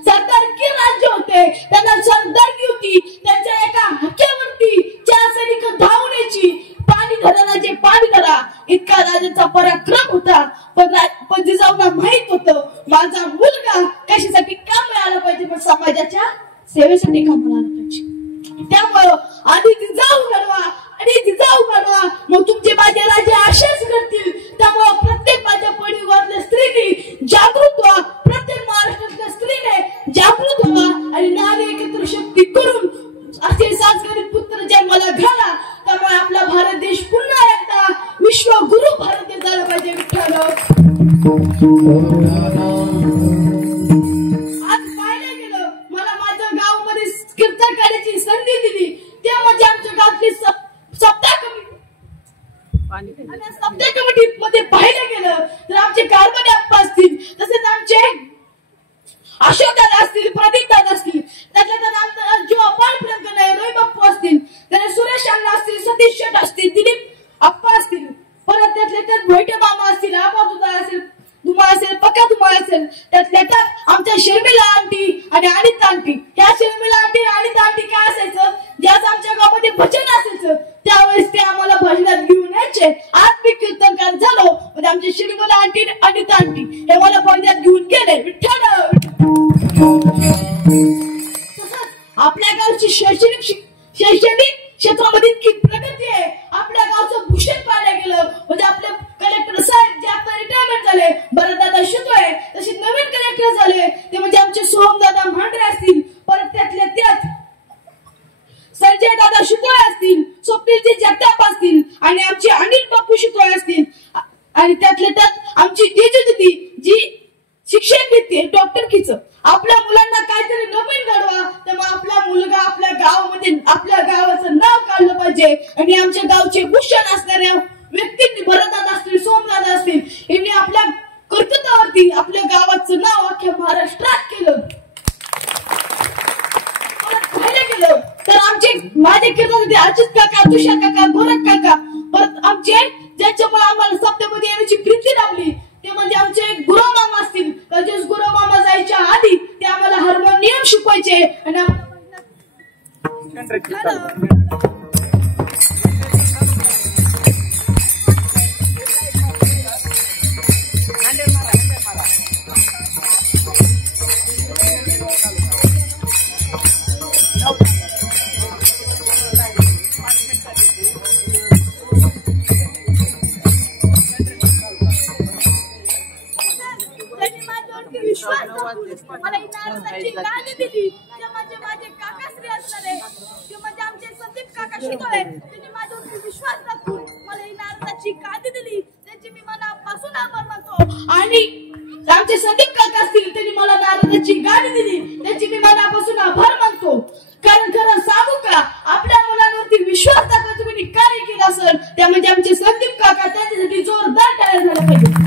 सरदारकी राज्य होते. त्यांना सरदारकी होती. त्यांच्या एका हक्यावरती 4 सैनिक धावून यायची. पाणी धरा इतका राजाचा पराक्रम होता. पण जिजाऊंना माहित होतं माझा मुलगा कशासाठी कामाला पाहिजे पण समाजाच्या सेवेसाठी कामाला आला पाहिजे. त्यामुळं आधी जिजाऊ घडवा मग तुमचे माझे राजे असेच करतील. त्यामुळं प्रत्येक माझ्या परिवारातल्या स्त्रीने जागृत व्हा. प्रत्येक महाराष्ट्रातल्या स्त्रीने जागृत व्हा आणि नारी एकत्र शक्ती करून असे संस्कारित पुत्र जन्माला घाला. त्यामुळे आपला भारत देश पुन्हा एकदा विश्वगुरु भारत देश झाला पाहिजे. विठ्ठल आज पाहिलं गेलं मला माझ्या गावामध्ये कीर्तन करण्याची संधी दिली ते म्हणजे आमच्या गावातली सप्ताह कमिटी मध्ये पाहिलं गेलं तर आमचे कारभारी अप्पा असतील तसेच आमचे अशोक दादा असतील प्रदीप दादा असतील त्यातल्या जो अपार प्रियंका नाही रोई बाप्पू असतील त्याने सुरेश अण्णा असतील सतीश शेठ असतील दिलीप अप्पा असतील परत त्यातल्या त्यात भोईटे मामा असतील आबा दुधा असेल धुमाळ असेल पक्का धुमाळ असेल त्यातल्या त्यात आमच्या शर्मिला आंटी आणि अनिता आंटी. ह्या शर्मिला आंटी आणि अनिता आंटी काय असायचं ज्याच आमच्या गावामध्ये भजन असायचं त्यावेळेस ते आम्हाला भजनात घेऊन यायचे. आज मी कीर्तनकार झालो म्हणजे आमच्या शर्मिला आंटी आणि अनिता आंटी हे मला भजनात घेऊन गेले. विठ्ठल आपल्या गावची शैक्षणिक क्षेत्रामध्ये इतकी प्रगती आहे. आपल्या गावचं भूषण पाडलं गेलं म्हणजे आपल्या कलेक्टर साहेब जे आता रिटायरमेंट झाले भरतदादा शितोळे तसे नवीन कलेक्टर झाले ते म्हणजे आमचे सोहमदादा भांडरे असतील. परत त्यातल्या त्यात संजय दादा शितोळे असतील स्वप्नीलजी जगताप असतील आणि आमचे अनिल बापू शितोळे असतील आणि त्यातल्या त्यात आमची जेजुदीदी जी शिक्षण घेते डॉक्टरकीचं. आपल्या मुलांना काहीतरी नवीन घडवा तेव्हा आपला मुलगा आपल्या गावामध्ये आपल्या गावाचं नाव काढलं पाहिजे. आणि आमच्या गावचे भूषण असणाऱ्या व्यक्तींनी भरतदादा असतील सोमदादा असतील यांनी आपल्या कर्तृत्वावरती आपल्या गावाचं नाव अख्ख्या महाराष्ट्रात केलं. पाहिलं गेलं तर आमचे माझे कीर्तन अजित काका तुषार काका गोरख काका परत आमचे ज्याच्यामुळे आम्हाला सप्त्यामध्ये येण्याची प्रीती लाभली ते म्हणजे आमचे गुरु मामा असतील. त्याचे गुरु मामा जायच्या आधी ते आम्हाला हार्मोनियम शिकवायचे आणि मला इनारदाची गाणी दिली ते म्हणजे माझे काकाश्री असणारे ते म्हणजे आमचे संदीप काका शितोळे त्यांनी माझ्यावरती विश्वास दाखवून मला इनारदाची गाणी दिली त्याची मी मनापासून आभार मानतो. आणि आमचे संदीप काका असतील त्यांनी मला नारदाची गाणी दिली त्याची मी मनापासून आभार मानतो. कारण खरं सांगू का आपल्या मुलांवरती विश्वास दाखवा तुम्ही कार्य केलं असेल त्या म्हणजे आमचे संदीप काका त्यांच्यासाठी जोरदार टाळ्या झाल्या पाहिजे.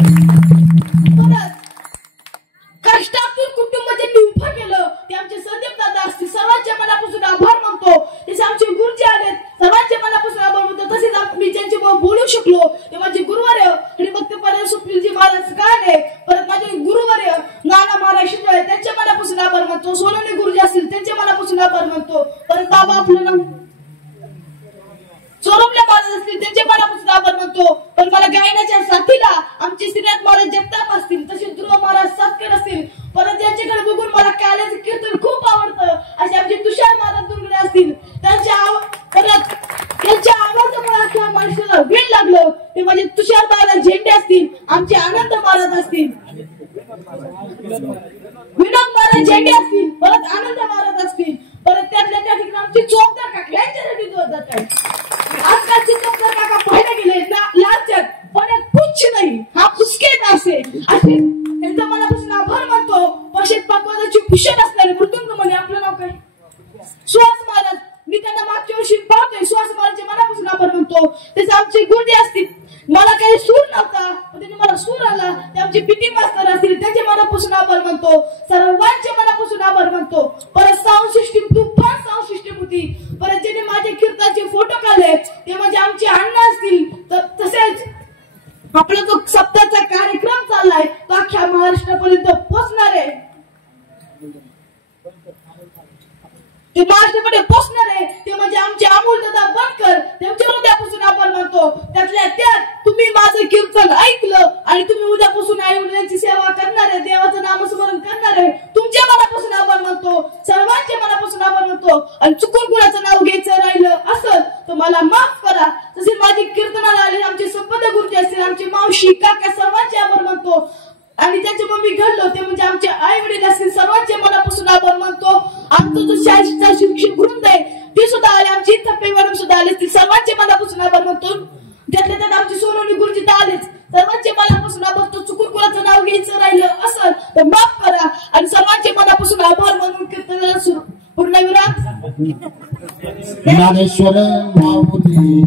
कष्टातून कुटुंब ज्यांनी उभं केलं ते आमचे संदीप दादा असतील सर्वांच्या मनापासून आभार मानतो. तसे आमचे गुरुजी आलेत सर्वांच्या मनापासून आभार मानतो. तसेच मी ज्यांच्यामुळे बोलू शकलो ते माझे गुरुवर्य आणि मग ते परत सुप्रीलजी महाराज काळे परत माझे गुरुवर्य नाना महाराज शिंदे त्यांच्या मनापासून आभार मानतो. सोनवणे गुरुजी असतील त्यांच्या मनापासून आभार मानतो. परत बाबा आपलं नाव चोरमल्या महाराज असतील त्यांच्या मनापासून आभार मानतो. पण मला गायनाच्या साथीला आमचे श्रीनाथ महाराज जगताप असतील तसे ध्रुव महाराज सातकर असतील परत यांच्याकडे बघून मला काल्याचं कीर्तन खूप आवडतं. विनोद महाराज झेंडे असतील, परत आनंद महाराज असतील, परत त्यातल्या त्या ठिकाणी आमची चौकदार काका यांच्यासाठी जात आहे. आजकालची चौकदार काका पाहायला गेले लालच्यात पण कुछ नाही, हा पुस्केत असे असे त्यांचा मनापासून आभार मानतो. पक्षात पकवानाची भूषण असणारे मृदुंग म्हणे आपलं नाव काय सुहास महाराज. मी त्यांना मागच्या वर्षी पाहतोय. सुहास महाराजचे मनापासून आभार मानतो. त्याचे आमचे गुरुजी असतील, मला काही सूर नव्हता पण त्यांनी मला सूर आला. ते आमचे पीटी मास्तर असतील, त्यांचे मनापासून आभार मानतो. सर्वांचे मनापासून आभार मानतो. परत साऊंड सिस्टीम तुफान साऊंड सिस्टीम होती. परत ज्याने माझे कीर्तनाचे फोटो काढले ते म्हणजे आमचे अण्णा असतील. तसेच आपला जो सप्ताहाचा कार्यक्रम चाललाय तो अख्ख्या महाराष्ट्रापर्यंत पोहोचणार आहे. ते महाराष्ट्रामध्ये पोहोचणार आहे ते म्हणजे आमचे अमोल दादा बनकर. त्यांच्या उद्यापासून आभार मानतो. त्यातल्या त्यात तुम्ही माझं कीर्तन ऐकलं आणि तुम्ही उद्यापासून आई वडिलांची सेवा करणार आहे, देवाचं नामस्मरण करणार आहे. तुमच्या मनापासून आभार मानतो. सर्वांच्या मनापासून आभार मानतो. आणि चुकून कुणाचं नाव घ्यायचं राहिलं असं तर मला माफ करा. तसे माझे कीर्तनाला आले आमचे संपद गुरुजी असतील, आमचे मावशी काका सर्वांचे आभार मानतो. आणि ज्याच्या मग मी घडलो ते म्हणजे आमचे आई वडील असतील, सर्वांचे मनापासून आभार मानतो. आमचा जो शाळेचा शिक्षक वृंद आहे ते सुद्धा आले, आमची थप्पे मॅडम सुद्धा आले, ते सर्वांचे मनापासून आभार मानतो. त्यातल्या त्यात आमचे सोनवणी गुरुजी तर आलेच, सर्वांचे मनापासून आभार मानतो. चुकून कुणाचं नाव घ्यायचं राहिलं असं तर माफ करा. आणि सर्वांचे मनापासून आभार मानून कीर्तनाला पूर्णविराम. ज्ञानेश्वर माऊली